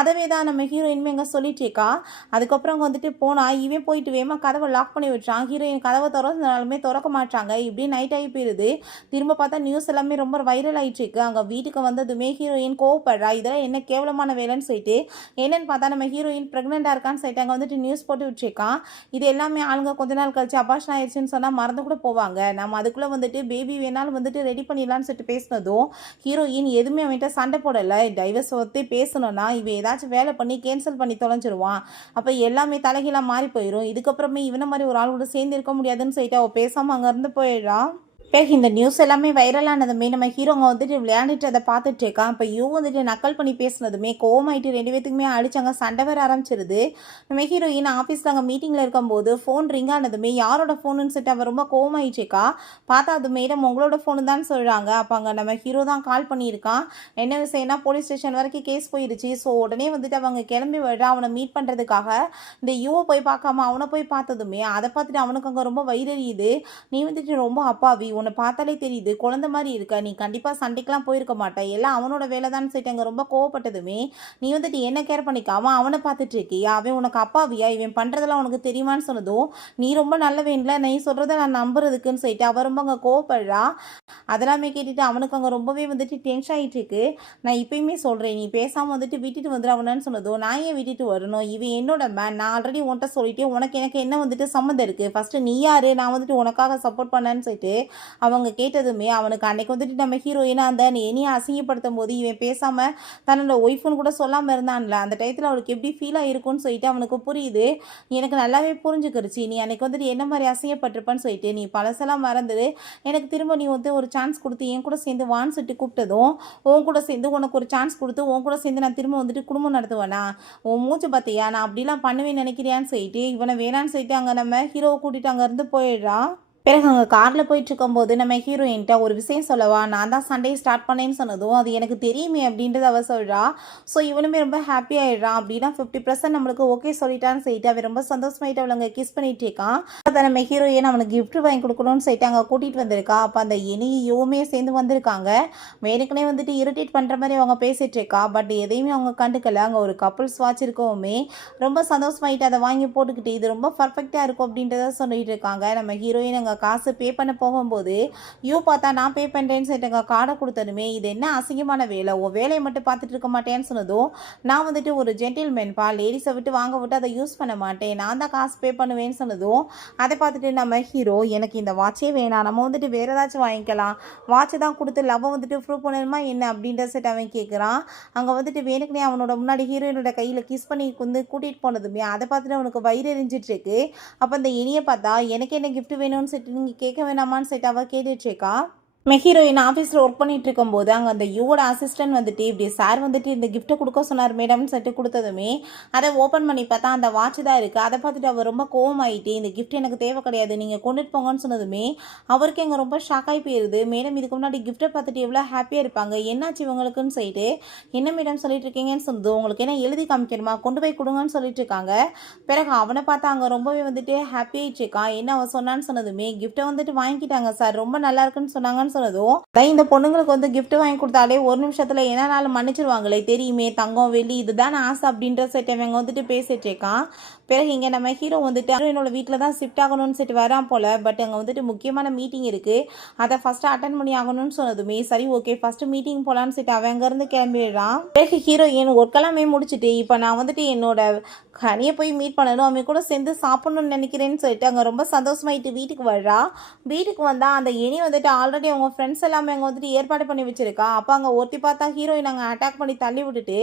அதவே தான் நம்ம ஹீரோயின்மே அங்கே சொல்லிட்டு இருக்கா. அதுக்கப்புறம் அங்கே வந்துட்டு போனால் இவன் போயிட்டு வேமா கதவை லாக் பண்ணி விட்டுறான். ஹீரோயின் கதவை திறந்தாலுமே திறக்க மாட்டாங்க. இப்படி நைட் ஆகி போயிடுது. திரும்ப பார்த்தா நியூஸ் எல்லாமே ரொம்ப வைரல் ஆகிட்டு இருக்கு. அங்கே வீட்டுக்கு வந்ததுமே ஹீரோயின் கோவப்படுறா. இதெல்லாம் என்ன கேவலமான வேலைன்னு சொல்லிட்டு என்னன்னு பார்த்தா நம்ம ஹீரோயின் ப்ரெக்னெண்ட்டாக இருக்கான்னு சொல்லிட்டு அங்கே வந்துட்டு நியூஸ் போட்டு விட்டுருக்கான். இது எல்லாமே ஆளுங்க கொஞ்ச நாள் கழிச்சு அபார்ஷன் ஆயிடுச்சுன்னு சொன்னால் மறந்து கூட போவாங்க. நம்ம அதுக்குள்ளே வந்துட்டு பேபி வேணாலும் வந்துட்டு ரெடி பண்ணிடலான்னு சொல்லிட்டு பேசினதும் ஹீரோயின் எதுவுமே அவன்கிட்ட சண்டை போடலை. டைவர்ஸ் பற்றி பேசணும்னா இவன் ஏதாச்சும் வேலை பண்ணி கேன்சல் பண்ணி தொலைஞ்சிருவான். அப்போ எல்லாமே தலைகீழாக மாறி போயிடும். இதுக்கப்புறமே இவனை மாதிரி ஒரு ஆள் கூட சேர்ந்து இருக்க முடியாதுன்னு சொல்லிட்டு அவள் பேசாமல் அங்கேருந்து போயிடுறா. பிறகு இந்த நியூஸ் எல்லாமே வைரலானதுமே நம்ம ஹீரோங்க வந்துட்டு விளையாண்டுட்டு அதை பார்த்துட்டு இருக்கான். இப்போ யூ வந்துட்டு நக்கல் பண்ணி பேசினதுமே கோவமாயிட்டு 2 பேத்துக்குமே அடிச்சாங்க. சண்டை வர ஆரம்பிச்சிருது. நம்ம ஹீரோயின் ஆஃபீஸில் அங்கே மீட்டிங்கில் இருக்கும்போது ஃபோன் ரிங் ஆனதுமே யாரோட ஃபோனுன்னு சொல்லிட்டு அவன் ரொம்ப கோவமாயிட்டு இருக்கா. பார்த்தா அது மேடம் உங்களோட ஃபோனு தான் சொல்கிறாங்க. அப்போ அங்கே நம்ம ஹீரோ தான் கால் பண்ணியிருக்கான். என்ன விஷயம்னா போலீஸ் ஸ்டேஷன் வரைக்கும் கேஸ் போயிடுச்சு. ஸோ உடனே வந்துட்டு அவங்க கிளம்பி விடுறா அவனை மீட் பண்ணுறதுக்காக. இந்த யூவை போய் பார்க்காம அவனை போய் பார்த்ததுமே அதை பார்த்துட்டு அவனுக்கு அங்கே ரொம்ப வைரறியுது. நீ வந்துட்டு ரொம்ப அப்பாவி, உன்னை பார்த்தாலே தெரியுது குழந்தை மாதிரி இருக்க, நீ கண்டிப்பாக சண்டைக்கெலாம் போயிருக்க மாட்டேன், எல்லாம் அவனோட வேலை தான் சொல்லிட்டு அங்கே ரொம்ப கோவப்பட்டதுமே நீ வந்துட்டு என்ன கேர் பண்ணிக்காம அவனை பார்த்துட்டு இருக்கியா, அவன் உனக்கு அப்பாவியா, இவன் பண்ணுறதெல்லாம் உனக்கு தெரியுமான்னு சொன்னதும் நீ ரொம்ப நல்லவேன்ல, நீ சொல்கிறத நான் நம்புறதுக்குன்னு சொல்லிட்டு அவன் ரொம்ப அங்கே கோவப்படுறா. அதெல்லாமே கேட்டுட்டு அவனுக்கு அங்கே ரொம்பவே வந்துட்டு டென்ஷன் ஆகிட்டு இருக்கு. நான் இப்பயுமே சொல்கிறேன் நீ பேசாமல் வந்துட்டு விட்டுட்டு வந்துடுவனு சொன்னதும் நான் ஏன் விட்டுட்டு வரணும், இவன் என்னோட மேன், நான் ஆல்ரெடி உன்ட்ட சொல்லிட்டு உனக்கு எனக்கு என்ன வந்துட்டு சம்மந்தம் இருக்குது, ஃபஸ்ட்டு நீ யார், நான் வந்துட்டு உனக்காக சப்போர்ட் பண்ணேன்னு சொல்லிட்டு அவங்க கேட்டதுமே அவனுக்கு அன்னைக்கு வந்துட்டு நம்ம ஹீரோயினா அந்த என்னைய அசிங்கப்படுத்தும் போது இவன் பேசாமல் தன்னோட ஒய்ஃப்னு கூட சொல்லாமல் இருந்தான்ல, அந்த டயத்தில் அவளுக்கு எப்படி ஃபீல் ஆகிருக்கும்னு சொல்லிட்டு அவனுக்கு புரியுது. எனக்கு நல்லாவே புரிஞ்சுக்கிருச்சு. நீ அன்னைக்கு வந்துட்டு என்ன மாதிரி அசிங்கப்பட்டிருப்பேன்னு சொல்லிட்டு, நீ பழசெல்லாம் மறந்துடு. எனக்கு திரும்ப நீ வந்து ஒரு சான்ஸ் கொடுத்து என் கூட சேர்ந்து வான்னு சொல்லிட்டு கூப்பிட்டதும், உன் கூட சேர்ந்து உனக்கு ஒரு சான்ஸ் கொடுத்து உன் கூட சேர்ந்து நான் திரும்ப வந்துட்டு குடும்பம் நடத்துவேனா? உன் மூச்சு பார்த்தியா? நான் அப்படிலாம் பண்ணுவேன்னு நினைக்கிறியான்னு சொல்லிட்டு இவனை வேணான்னு சொல்லிட்டு அங்கே நம்ம ஹீரோவை கூட்டிட்டு அங்கேருந்து போயிடுறான். பிறகு அங்கே காரில் போயிட்டுருக்கும்போது நம்ம ஹீரோயின்ட்ட ஒரு விஷயம் சொல்லவா, நான் தான் சண்டையை ஸ்டார்ட் பண்ணேன்னு சொன்னதும் அது எனக்கு தெரியுமே அப்படின்றத அவள் சொல்கிறா. ஸோ இவனுமே ரொம்ப ஹாப்பி ஆகிடுறான். அப்படின்னா 50% நம்மளுக்கு ஓகே சொல்லிட்டான்னு சொல்லிட்டு அவன் ரொம்ப சந்தோஷமாயிட்டு அவளை அங்கே கிஸ் பண்ணிகிட்டு இருக்கான். அதை நம்ம ஹீரோயின் அவனுக்கு கிஃப்ட் வாங்கி கொடுக்கணும்னு சொல்லிட்டு அங்கே கூட்டிகிட்டு வந்திருக்கா. அப்போ அந்த இனியுமே சேர்ந்து வந்திருக்காங்க. வேணுக்குனே வந்துட்டு இரிட்டேட் பண்ணுற மாதிரி அவங்க பேசிகிட்டு இருக்கா. பட் எதையுமே அவங்க கண்டுக்கல. அங்கே ஒரு கப்புள்ஸ் வாட்ச் இருக்கவுமே ரொம்ப சந்தோஷமாயிட்டு அதை வாங்கி போட்டுக்கிட்டு இது ரொம்ப பர்ஃபெக்டாக இருக்கும் அப்படின்றத சொல்லிட்டு இருக்காங்க. நம்ம ஹீரோயின் அங்கே காசு பே பண்ண போகும்போது பார்த்தா நான் பே பண்ணுறேன்னு சொல்லிட்டு கார்டை கொடுத்ததுமே இது என்ன அசிங்கமான வேலை, உன் வேலையை மட்டும் பார்த்துட்டு இருக்க மாட்டேன்னு சொன்னதும், நான் வந்துட்டு ஒரு ஜென்டில்மேன்பா, லேடிஸை விட்டு வாங்க விட்டு அதை யூஸ் பண்ண மாட்டேன், நான் தான் காசு பே பண்ணுவேன்னு சொன்னதும், அதை பார்த்துட்டு நம்ம ஹீரோ எனக்கு இந்த வாட்சே வேணாம், நம்ம வந்துட்டு வேறு ஏதாச்சும் வாங்கிக்கலாம், வாட்சை தான் கொடுத்து லவ் வந்துட்டு ப்ரூவ் பண்ணணுமா என்ன அப்படின்ற செட் அவன் கேட்குறான். அங்கே வந்துட்டு வேணுக்குனே அவனோட முன்னாடி ஹீரோயினோட கையில் கிஸ் பண்ணி வந்து கூட்டிகிட்டு போனதுமே அதை பார்த்துட்டு அவனுக்கு வயிறு எரிஞ்சிட்டு இருக்கு. அப்போ அந்த இனியை பார்த்தா எனக்கு என்ன கிஃப்ட் வேணும்னு சொல்லிட்டு நீங்கள் கேட்க வேணாமான்னு சொல்லிட்டு அவள் கேட்டுட்ருக்கா. ஹீரோயின் ஆஃபீஸில் ஒர்க் பண்ணிட்டு இருக்கும்போது அங்கே அந்த யூவோட அசிஸ்டன்ட் வந்துட்டு இப்படி சார் வந்துட்டு இந்த கிஃப்ட்டை கொடுக்க சொன்னார் மேடம்னு சொல்லிட்டு கொடுத்ததுமே அதை ஓப்பன் பண்ணி பார்த்தா அந்த வாட்ச் தான் இருக்குது. அதை பார்த்துட்டு அவர் ரொம்ப கோவமாயிட்டு இந்த கிஃப்ட் எனக்கு தேவை கிடையாது, நீங்கள் கொண்டுட்டு போங்கன்னு சொன்னதுமே அவருக்கு எங்கே ரொம்ப ஷாக்காகி போயிடுது. மேடம் இதுக்கு முன்னாடி கிஃப்ட்டை பார்த்துட்டு எவ்வளோ ஹாப்பியாக இருப்பாங்க, என்னாச்சு இவங்களுக்குன்னு சொல்லிட்டு, என்ன மேடம் சொல்லிட்டு இருக்கீங்கன்னு சொன்னது, உங்களுக்கு என்ன எழுதி காமிக்கணுமா, கொண்டு போய் கொடுங்கன்னு சொல்லிட்டு இருக்காங்க. பிறகு அவனை பார்த்தா அங்கே ரொம்பவே வந்துட்டு ஹாப்பியாகிட்டு இருக்கான். என்ன அவன் சொன்னான்னு சொன்னதுமே கிஃப்ட்டை வந்துட்டு வாங்கிக்கிட்டாங்க சார், ரொம்ப நல்லா இருக்குன்னு சொன்னாங்கன்னு சொன்னதும், இந்த பொண்ணுங்களுக்கு வந்து கிஃப்ட் வாங்கி கொடுத்தாலே ஒரு நிமிஷத்துல என்னனாலும் மன்னிச்சிருவாங்களே, தெரியுமே தங்கம் வெள்ளி இதுதான் ஆசை அப்படின்ற செட்டவங்க வந்துட்டு பேசிட்டு இருக்கான். பிறகு இங்கே நம்ம ஹீரோ வந்துட்டு என்னோட வீட்டில் தான் ஷிஃப்ட் ஆகணும்னு சொல்லிட்டு வரான் போல. பட் அங்கே வந்துட்டு முக்கியமான மீட்டிங் இருக்குது, அதை ஃபஸ்ட்டு அட்டன் பண்ணி ஆகணும்னு சொன்னதுமே சரி ஓகே ஃபஸ்ட்டு மீட்டிங் போகலான்னு சொல்லிட்டு அவன் அங்கேருந்து கிளம்பிடுறான். பிறகு ஹீரோயின் ஒர்க்கெல்லாமே முடிச்சுட்டு இப்போ நான் வந்துட்டு என்னோட கனியை போய் மீட் பண்ணணும், அவன் கூட சேர்ந்து சாப்பிடணும்னு நினைக்கிறேன்னு சொல்லிட்டு அங்கே ரொம்ப சந்தோஷமாயிட்டு வீட்டுக்கு வர்றா. வீட்டுக்கு வந்தால் அந்த இனி வந்துட்டு ஆல்ரெடி அவங்க ஃப்ரெண்ட்ஸ் எல்லாமே அங்கே வந்துட்டு ஏற்பாடு பண்ணி வச்சிருக்கா. அப்போ அங்கே ஒருத்தி பார்த்தா ஹீரோயின் அங்கே அட்டாக் பண்ணி தள்ளி விட்டுட்டு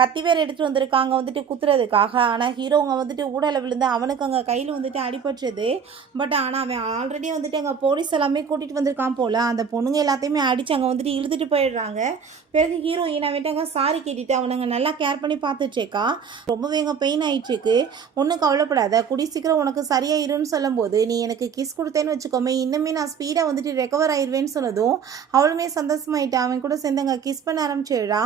கத்தி வேறு எடுத்துகிட்டு வந்திருக்காங்க வந்துட்டு குத்துறதுக்காக. ஆனால் ஹீரோங்க வந்துட்டு ஊடல விழுந்து அவனுக்கு அங்கே கையில் வந்துட்டு அடிபட்டுருது. பட் ஆனால் அவன் ஆல்ரெடி வந்துட்டு அங்கே போலீஸ் எல்லாமே கூட்டிகிட்டு வந்திருக்கான் போல். அந்த பொண்ணுங்க எல்லாத்தையுமே அடித்து அங்கே வந்துட்டு இழுத்துட்டு போயிடுறாங்க. பிறகு ஹீரோயின் அவன்ட்டு அங்கே சாரி கேட்டுட்டு அவனுங்க நல்லா கேர் பண்ணி பார்த்துட்ருக்கா. ரொம்பவே அங்கே பெயின் ஆயிடுச்சுக்கு. ஒன்றும் கவலைப்படாத, குடி சீக்கிரம் உனக்கு சரியாயிருன்னு சொல்லும்போது நீ எனக்கு கிஸ் கொடுத்தேன்னு வச்சுக்கோமே, இன்னுமே நான் ஸ்பீடாக வந்துட்டு ரெக்கவர் ஆயிடுவேன்னு சொன்னதும் அவளுமே சந்தோஷமாயிட்டா. அவன் கூட சேர்ந்து அங்கே கிஸ் பண்ண ஆரம்பிச்சிடுறா.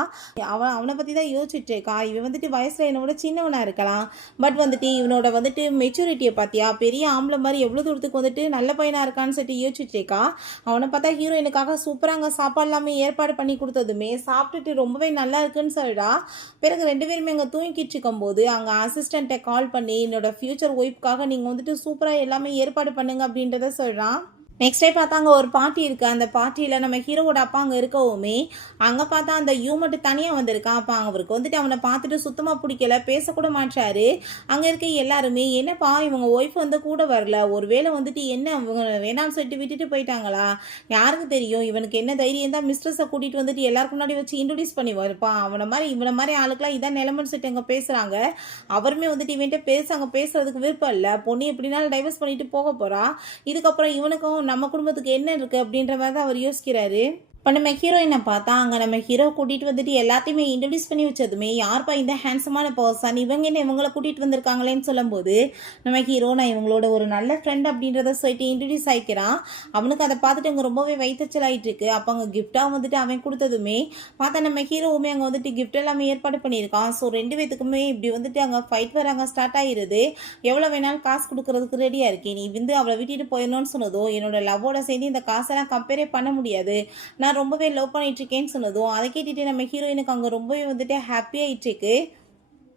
அவனை பற்றி தான் யோசிச்சுட்டு இருக்கா. இவன் வந்துட்டு வயசில் என்னோட சின்னவனாக இருக்கலாம், பட் வந்துட்டு இவனோட வந்துட்டு மெச்சூரிட்டியை பார்த்தியா, பெரிய ஆம்பளை மாதிரி எவ்வளோ தூரத்துக்கு வந்துட்டு நல்ல பையனாக இருக்கான்னு சொல்லிட்டு யோசிச்சுட்டு இருக்கா. அவனை பார்த்தா ஹீரோயினுக்காக சூப்பராக அங்கே சாப்பாடு எல்லாமே ஏற்பாடு பண்ணி கொடுத்ததுமே சாப்பிட்டுட்டு ரொம்பவே நல்லா இருக்குன்னு சொல்லிடா. பிறகு 2 பேருமே அங்கே தூங்கிட்டு இருக்கும்போது அங்கே அசிஸ்டண்ட்டை கால் பண்ணி என்னோட ஃப்யூச்சர் ஒய்ஃப்காக நீங்கள் வந்துட்டு சூப்பராக எல்லாமே ஏற்பாடு பண்ணுங்க அப்படின்றத சொல்கிறான். நெக்ஸ்ட் டே பார்த்தா அங்கே ஒரு பார்ட்டி இருக்குது. அந்த பார்ட்டியில் நம்ம ஹீரோவோட அப்பா அங்கே இருக்கவுமே அங்கே பார்த்தா அந்த யூ மட்டும் தனியாக வந்திருக்கான். அப்போ அவருக்கு வந்துட்டு அவனை பார்த்துட்டு சுத்தமாக பிடிக்கல, பேசக்கூட மாட்டாரு. அங்கே இருக்க எல்லாருமே என்னப்பா இவங்க ஒய்ஃப் வந்து கூட வரல, ஒருவேளை வந்துட்டு என்ன இவங்க வேணாம்னு சொல்லிட்டு விட்டுட்டு போயிட்டாங்களா, யாருக்கு தெரியும், இவனுக்கு என்ன தைரியம் தான் மிஸ்ட்ரஸை கூட்டிகிட்டு வந்துட்டு எல்லாருக்கும் முன்னாடி வச்சு இன்ட்ரடியூஸ் பண்ணி வருப்பான், இவனை மாதிரி ஆளுக்கெல்லாம் இதான் நிலைமைன்னு சொல்லிட்டு அங்கே பேசுகிறாங்க. அவருமே வந்துட்டு இவன்ட்டு அங்கே பேசுறதுக்கு விருப்பம் இல்லை. பொண்ணு எப்படினாலும் டைவர்ஸ் பண்ணிட்டு போக போகிறா. இதுக்கப்புறம் இவனுக்கும் நம்ம குடும்பத்துக்கு என்ன இருக்குது அப்படின்ற மாதிரி தான் அவர் யோசிக்கிறாரு. இப்போ நம்ம ஹீரோயினை பார்த்தா அங்கே நம்ம ஹீரோ கூட்டிகிட்டு வந்துட்டு எல்லாத்தையுமே இன்ட்ரடியூஸ் பண்ணி வச்சதுமே யார்ப்பா இந்த ஹேண்ட்ஸமான பர்சன், இவங்க என்ன இவங்களை கூட்டிகிட்டு வந்திருக்காங்களேன்னு சொல்லும்போது நம்ம ஹீரோ நான் இவங்களோட ஒரு நல்ல ஃப்ரெண்ட் அப்படின்றத சொல்லிட்டு இன்ட்ரடியூஸ் ஆகிக்கிறான். அவனுக்கு அதை பார்த்துட்டு அங்கே ரொம்பவே வயிற்றுச்சல் ஆகிட்டு இருக்கு. அப்போ அங்கே கிஃப்டாக வந்துட்டு அவன் கொடுத்ததுமே பார்த்தா நம்ம ஹீரோவுமே அங்கே வந்துட்டு கிஃப்ட் எல்லாமே ஏற்பாடு பண்ணியிருக்கான். ஸோ 2 பேத்துக்குமே இப்படி வந்துட்டு அங்கே ஃபைட் வர அங்கே ஸ்டார்ட் ஆகிடுது. எவ்வளோ வேணாலும் காசு கொடுக்கறதுக்கு ரெடியாக இருக்கேன், நீ வந்து அவளை விட்டுட்டு போயிடணும்னு சொன்னதும் என்னோட லவ்வோட சேர்ந்து இந்த காசெல்லாம் கம்பேரே பண்ண முடியாது, நான் ரொம்பவே லவ் பண்ணிட்டு இருக்கேன்னு சொன்னதும் அதை கேட்டுட்டு நம்ம ஹீரோயினுக்கு அங்கே ரொம்பவே வந்துட்டு ஹாப்பியாகிட்டு இருக்கு.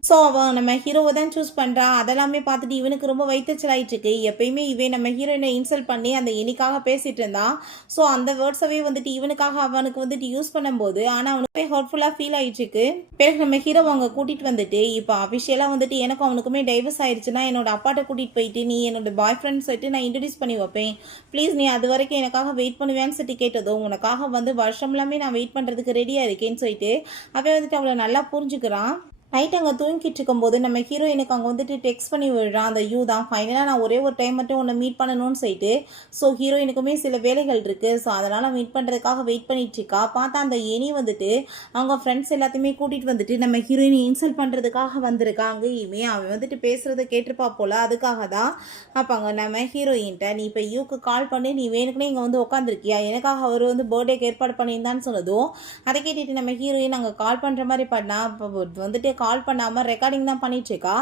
ஸோ, அவ நம்ம ஹீரோவ தான் சூஸ் பண்றா. அதெல்லாமே பார்த்துட்டு இவனுக்கு ரொம்ப வயித்தெரிச்சல் ஆயிட்டுருக்கு. எப்பயுமே இவன் நம்ம ஹீரோயின இன்சல்ட் பண்ணி அந்த எனிக்காக பேசிட்டு இருந்தான். ஸோ, அந்த வேர்ட்ஸவே வந்துட்டு இவனுக்காக அவனுக்கு வந்துட்டு யூஸ் பண்ணும்போது, ஆனா அவனுக்கு ஹர்ட்ஃபுல்லா ஃபீல் ஆயிட்டுருக்கு. பிறகு நம்ம ஹீரோவ அங்க கூட்டிட்டு வந்துட்டு, இப்போ அஃபிஷியலா வந்துட்டு எனக்கும் அவனுக்குமே டைவர்ஸ் ஆயிருச்சுன்னா, என்னோட அப்பாட்ட கூட்டிட்டு போயிட்டு, நீ என்னோட பாய் ஃப்ரெண்ட் சொல்லிட்டு நான் இன்ட்ரோடியூஸ் பண்ணி வைப்பேன். ப்ளீஸ் நீ அதுவரைக்கும் எனக்காக வெயிட் பண்ணுவியான்னு சொல்லிட்டு கேட்டதும், உனக்காக வந்து வருஷம்லாமே நான் வெயிட் பண்றதுக்கு ரெடியா இருக்கேன்னு சொல்லிட்டு, அவன் வந்துட்டு அவள நல்லா புரிஞ்சுக்கிறான். நைட் அங்கே தூங்கிட்டு இருக்கும்போது நம்ம ஹீரோயினுக்கு அங்கே வந்துட்டு டெக்ஸ்ட் பண்ணி விடுறான் அந்த யூ தான். ஃபைனலாக நான் ஒரே ஒரு டைம் மட்டும் உன்னை மீட் பண்ணணும்னு சொல்லிட்டு. ஸோ ஹீரோயினுக்குமே சில வேலைகள் இருக்குது. ஸோ அதனால் மீட் பண்ணுறதுக்காக வெயிட் பண்ணிட்டு இருக்கா. பார்த்தா அந்த எனி வந்துட்டு அவங்க ஃப்ரெண்ட்ஸ் எல்லாத்தையுமே கூட்டிகிட்டு வந்துட்டு நம்ம ஹீரோயினை இன்சல்ட் பண்ணுறதுக்காக வந்திருக்கா. அங்கேயுமே அவன் வந்துட்டு பேசுகிறத கேட்டிருப்பா போல். அதுக்காக தான் அப்போ அங்கே நம்ம ஹீரோயின்ட்ட நீ இப்போ யூக்கு கால் பண்ணி நீ வேணுக்குனே இங்கே வந்து உட்காந்துருக்கியா, எனக்காக அவர் வந்து பர்த்டேக்கு ஏற்பாடு பண்ணியிருந்தான்னு சொன்னதும் அதை கேட்டுட்டு நம்ம ஹீரோயின் அங்கே கால் பண்ணுற மாதிரி பண்ணா. இப்போ வந்துட்டு கால் பண்ணாமல் ரெக்கார்டிங் தான் பண்ணிட்டு இருக்கா.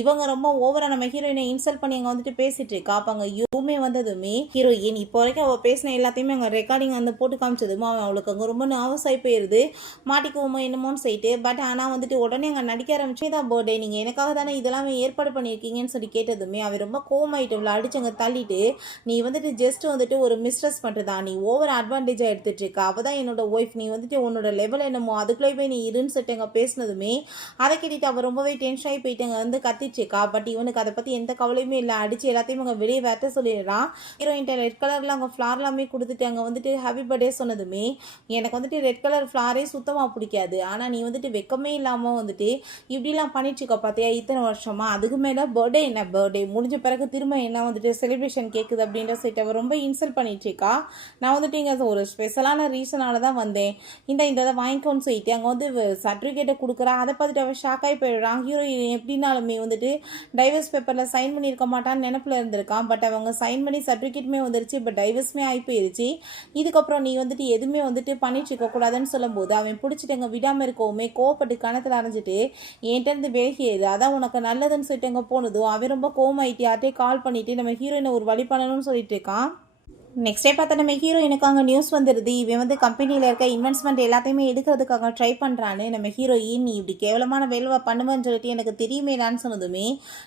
இவங்க ரொம்ப ஓவரா நம்ம ஹீரோயினை இன்சல்ட் பண்ணி அங்கே வந்துட்டு பேசிட்டு இருக்கா. அப்போ அங்கே யூமே வந்ததுமே ஹீரோயின் இப்போ வரைக்கும் அவள் பேசின எல்லாத்தையுமே அங்கே ரெக்கார்டிங் வந்து போட்டு காமிச்சதுமோ அவளுக்கு அங்கே ரொம்ப நர்வஸ் ஆகி போயிடுது. மாட்டிக்குவோமோ என்னமோன்னு சொல்லிட்டு. பட் ஆனால் வந்துட்டு உடனே அங்கே நடிக்க ஆரம்பிச்சே தான் பர்த்டே நீங்கள் எனக்காக தானே இதெல்லாம் ஏற்பாடு பண்ணியிருக்கீங்கன்னு சொல்லி கேட்டதுமே அவன் ரொம்ப கோமாயிட்டு அவளை அடிச்சு அங்கே தள்ளிட்டு, நீ வந்துட்டு ஜஸ்ட் வந்துட்டு ஒரு மிஸ்ட்ரஸ் பண்ணுறதா, நீ ஓவர் அட்வான்டேஜாக எடுத்துட்டு இருக்க, அவள் தான் என்னோட ஒய்ஃப், நீ வந்துட்டு உன்னோட லெவல் என்னமோ அதுக்குள்ளே போய் நீ இருன்னு சொல்லிட்டு அங்கே பேசினதுமே அதை கேட்டுட்டு அவள் ரொம்பவே டென்ஷன் ஆகி போயிட்டு அங்கே வந்து கத்திச்சுக்கா. பட் இவனுக்கு அதை பற்றி எந்த கவலையுமே இல்லை. அடித்து எல்லாத்தையும் அங்கே வெளியே வேட்ட சொல்லிடுறான். ஹீரோயின்ட்ட ரெட் கலரில் அங்கே ஃப்ளார் எல்லாமே கொடுத்துட்டு அங்கே வந்துட்டு ஹாப்பி பர்த்டே சொன்னதுமே எனக்கு வந்துட்டு ரெட் கலர் ஃப்ளாரே சுத்தமாக பிடிக்காது, ஆனால் நீ வந்துட்டு வெக்கமே இல்லாமல் வந்துட்டு இப்படிலாம் பண்ணிச்சுக்கா பார்த்தியா இத்தனை வருஷமா, அதுக்கு மேலே பர்த்டே என்ன பர்த்டே முடிஞ்ச பிறகு திரும்ப என்ன வந்துட்டு செலிப்ரேஷன் கேட்குது அப்படின்ற சைட் அவள் ரொம்ப இன்சல்ட் பண்ணிட்டுருக்கா. நான் வந்துட்டு இங்கே ஒரு ஸ்பெஷலான ரீசனால தான் வந்தேன், இதை வாங்கிக்கோன்னு சொல்லிட்டு அங்கே வந்து சர்டிஃபிகேட்டை கொடுக்குறா. அதை பார்த்துட்டு அவள் ஷாக் ஆகி போயிடுறான். ஹீரோயின் எப்படின்னாலுமே வந்துட்டு டைவர்ஸ் பேப்பரில் சைன் பண்ணியிருக்க மாட்டான்னு நினப்பில் இருந்திருக்கான். பட் அவங்க சைன் பண்ணி சர்டிஃபிகேட்டுமே வந்துருச்சு. பட் டைவர்ஸுமே ஆகி போயிருச்சு. இதுக்கப்புறம் நீ வந்துட்டு எதுவுமே வந்துட்டு பண்ணிட்டு இருக்கக்கூடாதுன்னு சொல்லும்போது அவன் பிடிச்சிட்டு அங்கே விடாமல் இருக்கவுமே கோவப்பட்டு கணத்தில் அரைஞ்சிட்டு என்கிட்ட விலகியது அதான் உனக்கு நல்லதுன்னு சொல்லிட்டு அங்கே போனதும் அவன் ரொம்ப கோவமாயிட்டு யார்ட்டே கால் பண்ணிட்டு நம்ம ஹீரோயினை ஒரு வழி பண்ணணும்னு சொல்லிட்டு இருக்கான். நெக்ஸ்ட் டே பார்த்தா நம்ம ஹீரோயினுக்கு அங்கே நியூஸ் வந்துடுது. இவன் வந்து கம்பெனியில் இருக்க இன்வெஸ்ட்மெண்ட் எல்லாத்தையுமே எடுக்கிறதுக்காக ட்ரை பண்ணுறான்னு. நம்ம ஹீரோயின் நீ இப்படி கேவலமான வேலை பண்ணுவேன்னு சொல்லிட்டு எனக்கு தெரியுமேலான்னு சொன்னதுமே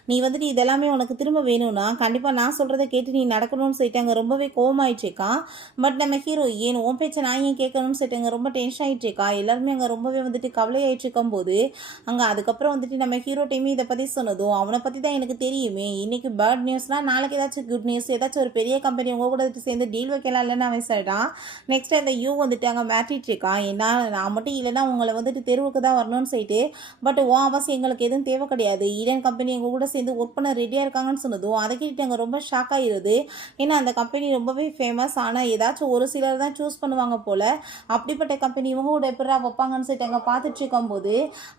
நீ வந்துட்டு இதெல்லாமே உனக்கு திரும்ப வேணும்னா கண்டிப்பாக நான் சொல்கிறத கேட்டு நீ நடக்கணும்னு சொல்லிட்டு அங்கே ரொம்பவே கோவமாயிட்டுருக்கான். பட் நம்ம ஹீரோயின் உன் பேச்சை நான் ஏன் கேட்கணும்னு சொல்லிட்டு அங்கே ரொம்ப டென்ஷன் ஆகிட்டுருக்கா. எல்லாருமே அங்கே ரொம்பவே வந்துட்டு கவலையாயிட்டு இருக்கும் போது அங்கே அதுக்கப்புறம் வந்துட்டு நம்ம ஹீரோ டைமே இதை பற்றி சொன்னதும் அவனை பற்றி தான் எனக்கு தெரியுமே, இன்றைக்கி பேட் நியூஸ்னால் நாளைக்கு ஏதாச்சும் குட் நியூஸ், ஏதாச்சும் ஒரு பெரிய கம்பெனி உங்கள் கூட சேர்ந்து டீல் வைக்கலாம் இல்லைன்னு அவன் சொல்லிட்டான். நெக்ஸ்ட் அந்த யூ வந்துட்டு அங்கே மாட்டிட்டு இருக்கான். ஏன்னா நான் மட்டும் இல்லைன்னா உங்களை வந்துட்டு தெருவுக்கு தான் வரணும்னு சொல்லிட்டு. பட் ஓ அவசியம் எங்களுக்கு எதுவும் தேவை கிடையாது, ஈடன் கம்பெனி எங்கள் கூட சேர்ந்து ஒர்க் பண்ண ரெடியாக இருக்காங்கன்னு சொன்னதும் அதை கேட்டு அங்கே ரொம்ப ஷாக் ஆகிடுது. ஏன்னா அந்த கம்பெனி ரொம்பவே ஃபேமஸ், ஆனால் ஏதாச்சும் ஒரு சிலர் தான் சூஸ் பண்ணுவாங்க போல். அப்படிப்பட்ட கம்பெனி இவங்க கூட எப்படா வைப்பாங்கன்னு சொல்லிட்டு அங்கே பார்த்துட்டு இருக்கும்போது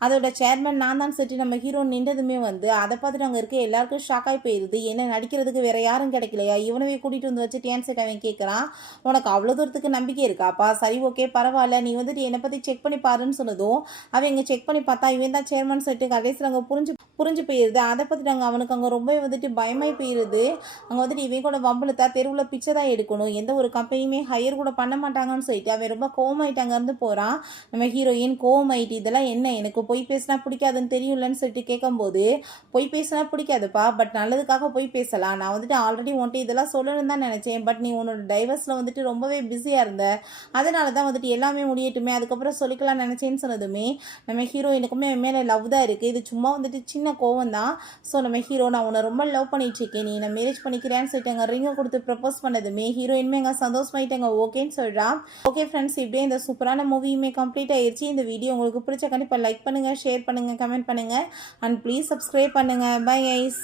அதோட சேர்மன் நான் தான் சொல்லிட்டு நம்ம ஹீரோ நின்றதுமே வந்து அதை பார்த்துட்டு அங்கே இருக்க எல்லாருக்கும் ஷாக் ஆகி போயிடுது. என்ன நடிக்கிறதுக்கு வேற யாரும் கிடைக்கலையா, இவனவே கூட்டிகிட்டு வந்து வச்சு டான்ஸ் அவன் கேட்குறான். உனக்கு அவ்வளோ தூரத்துக்கு நம்பிக்கை இருக்காப்பா, சரி ஓகே பரவாயில்ல நீ வந்துட்டு என்னை பற்றி செக் பண்ணி பாருன்னு சொன்னதும் அவங்க செக் பண்ணி பார்த்தா இவன் தான் சேர்மன் சொல்லிட்டு கடைசியில் அங்கே புரிஞ்சு போயிடுது. அதை பற்றி அங்கே அவனுக்கு அங்கே ரொம்ப வந்துட்டு பயமாய் போயிடுது. அங்கே வந்துட்டு இவன் கூட வம்புலத்தா தெருவில் பிச்சை தான் எடுக்கணும், எந்த ஒரு கம்பெனியுமே ஹையர் கூட பண்ண மாட்டாங்கன்னு சொல்லிட்டு அவன் ரொம்ப கோவமாயிட்டு அங்கேருந்து போகிறான். நம்ம ஹீரோயின் கோவமாயிட்டு இதெல்லாம் என்ன எனக்கு பொய் பேசினா பிடிக்காதுன்னு தெரியும்லன்னு சொல்லிட்டு கேட்கும்போது பொய் பேசினா பிடிக்காதுப்பா, பட் நல்லதுக்காக பொய் பேசலாம், நான் வந்துட்டு ஆல்ரெடி உன்ட்டு இதெல்லாம் சொல்லணும்னு தான் நினச்சேன், பட் நீ உன்னோட டைவர்ஸில் வந்துட்டு ரொம்பவே பிஸியாக இருந்த, அதனால தான் வந்துட்டு எல்லாமே முடியட்டுமே அதுக்கப்புறம் சொல்லிக்கலாம் நினச்சேன்னு சொன்னதுமே நம்ம ஹீரோயினுக்குமே என் மேலே லவ் தான் இருக்குது, இது சும்மா வந்துட்டு சின்ன கோவம் தான். ஸோ நம்ம ஹீரோ நான் உன்னை ரொம்ப லவ் பண்ணிட்டு இருக்கேன், நீ நான் மேரேஜ் பண்ணிக்கிறேன்னு சொல்லிட்டு அங்கே ரிங்கை கொடுத்து ப்ரப்போஸ் பண்ணதுமே ஹீரோயினுமே எங்கள் சந்தோஷமாயிட்டு அங்கே ஓகேன்னு சொல்கிறான். ஓகே ஃப்ரெண்ட்ஸ், இப்படியே இந்த சூப்பரான மூவியுமே கம்ப்ளீட் ஆயிடுச்சு. இந்த வீடியோ உங்களுக்கு பிடிச்ச கண்டிப்பாக லைக் பண்ணுங்கள், ஷேர் பண்ணுங்கள், கமெண்ட் பண்ணுங்கள் அண்ட் ப்ளீஸ் சப்ஸ்கிரைப் பண்ணுங்கள். Bye guys.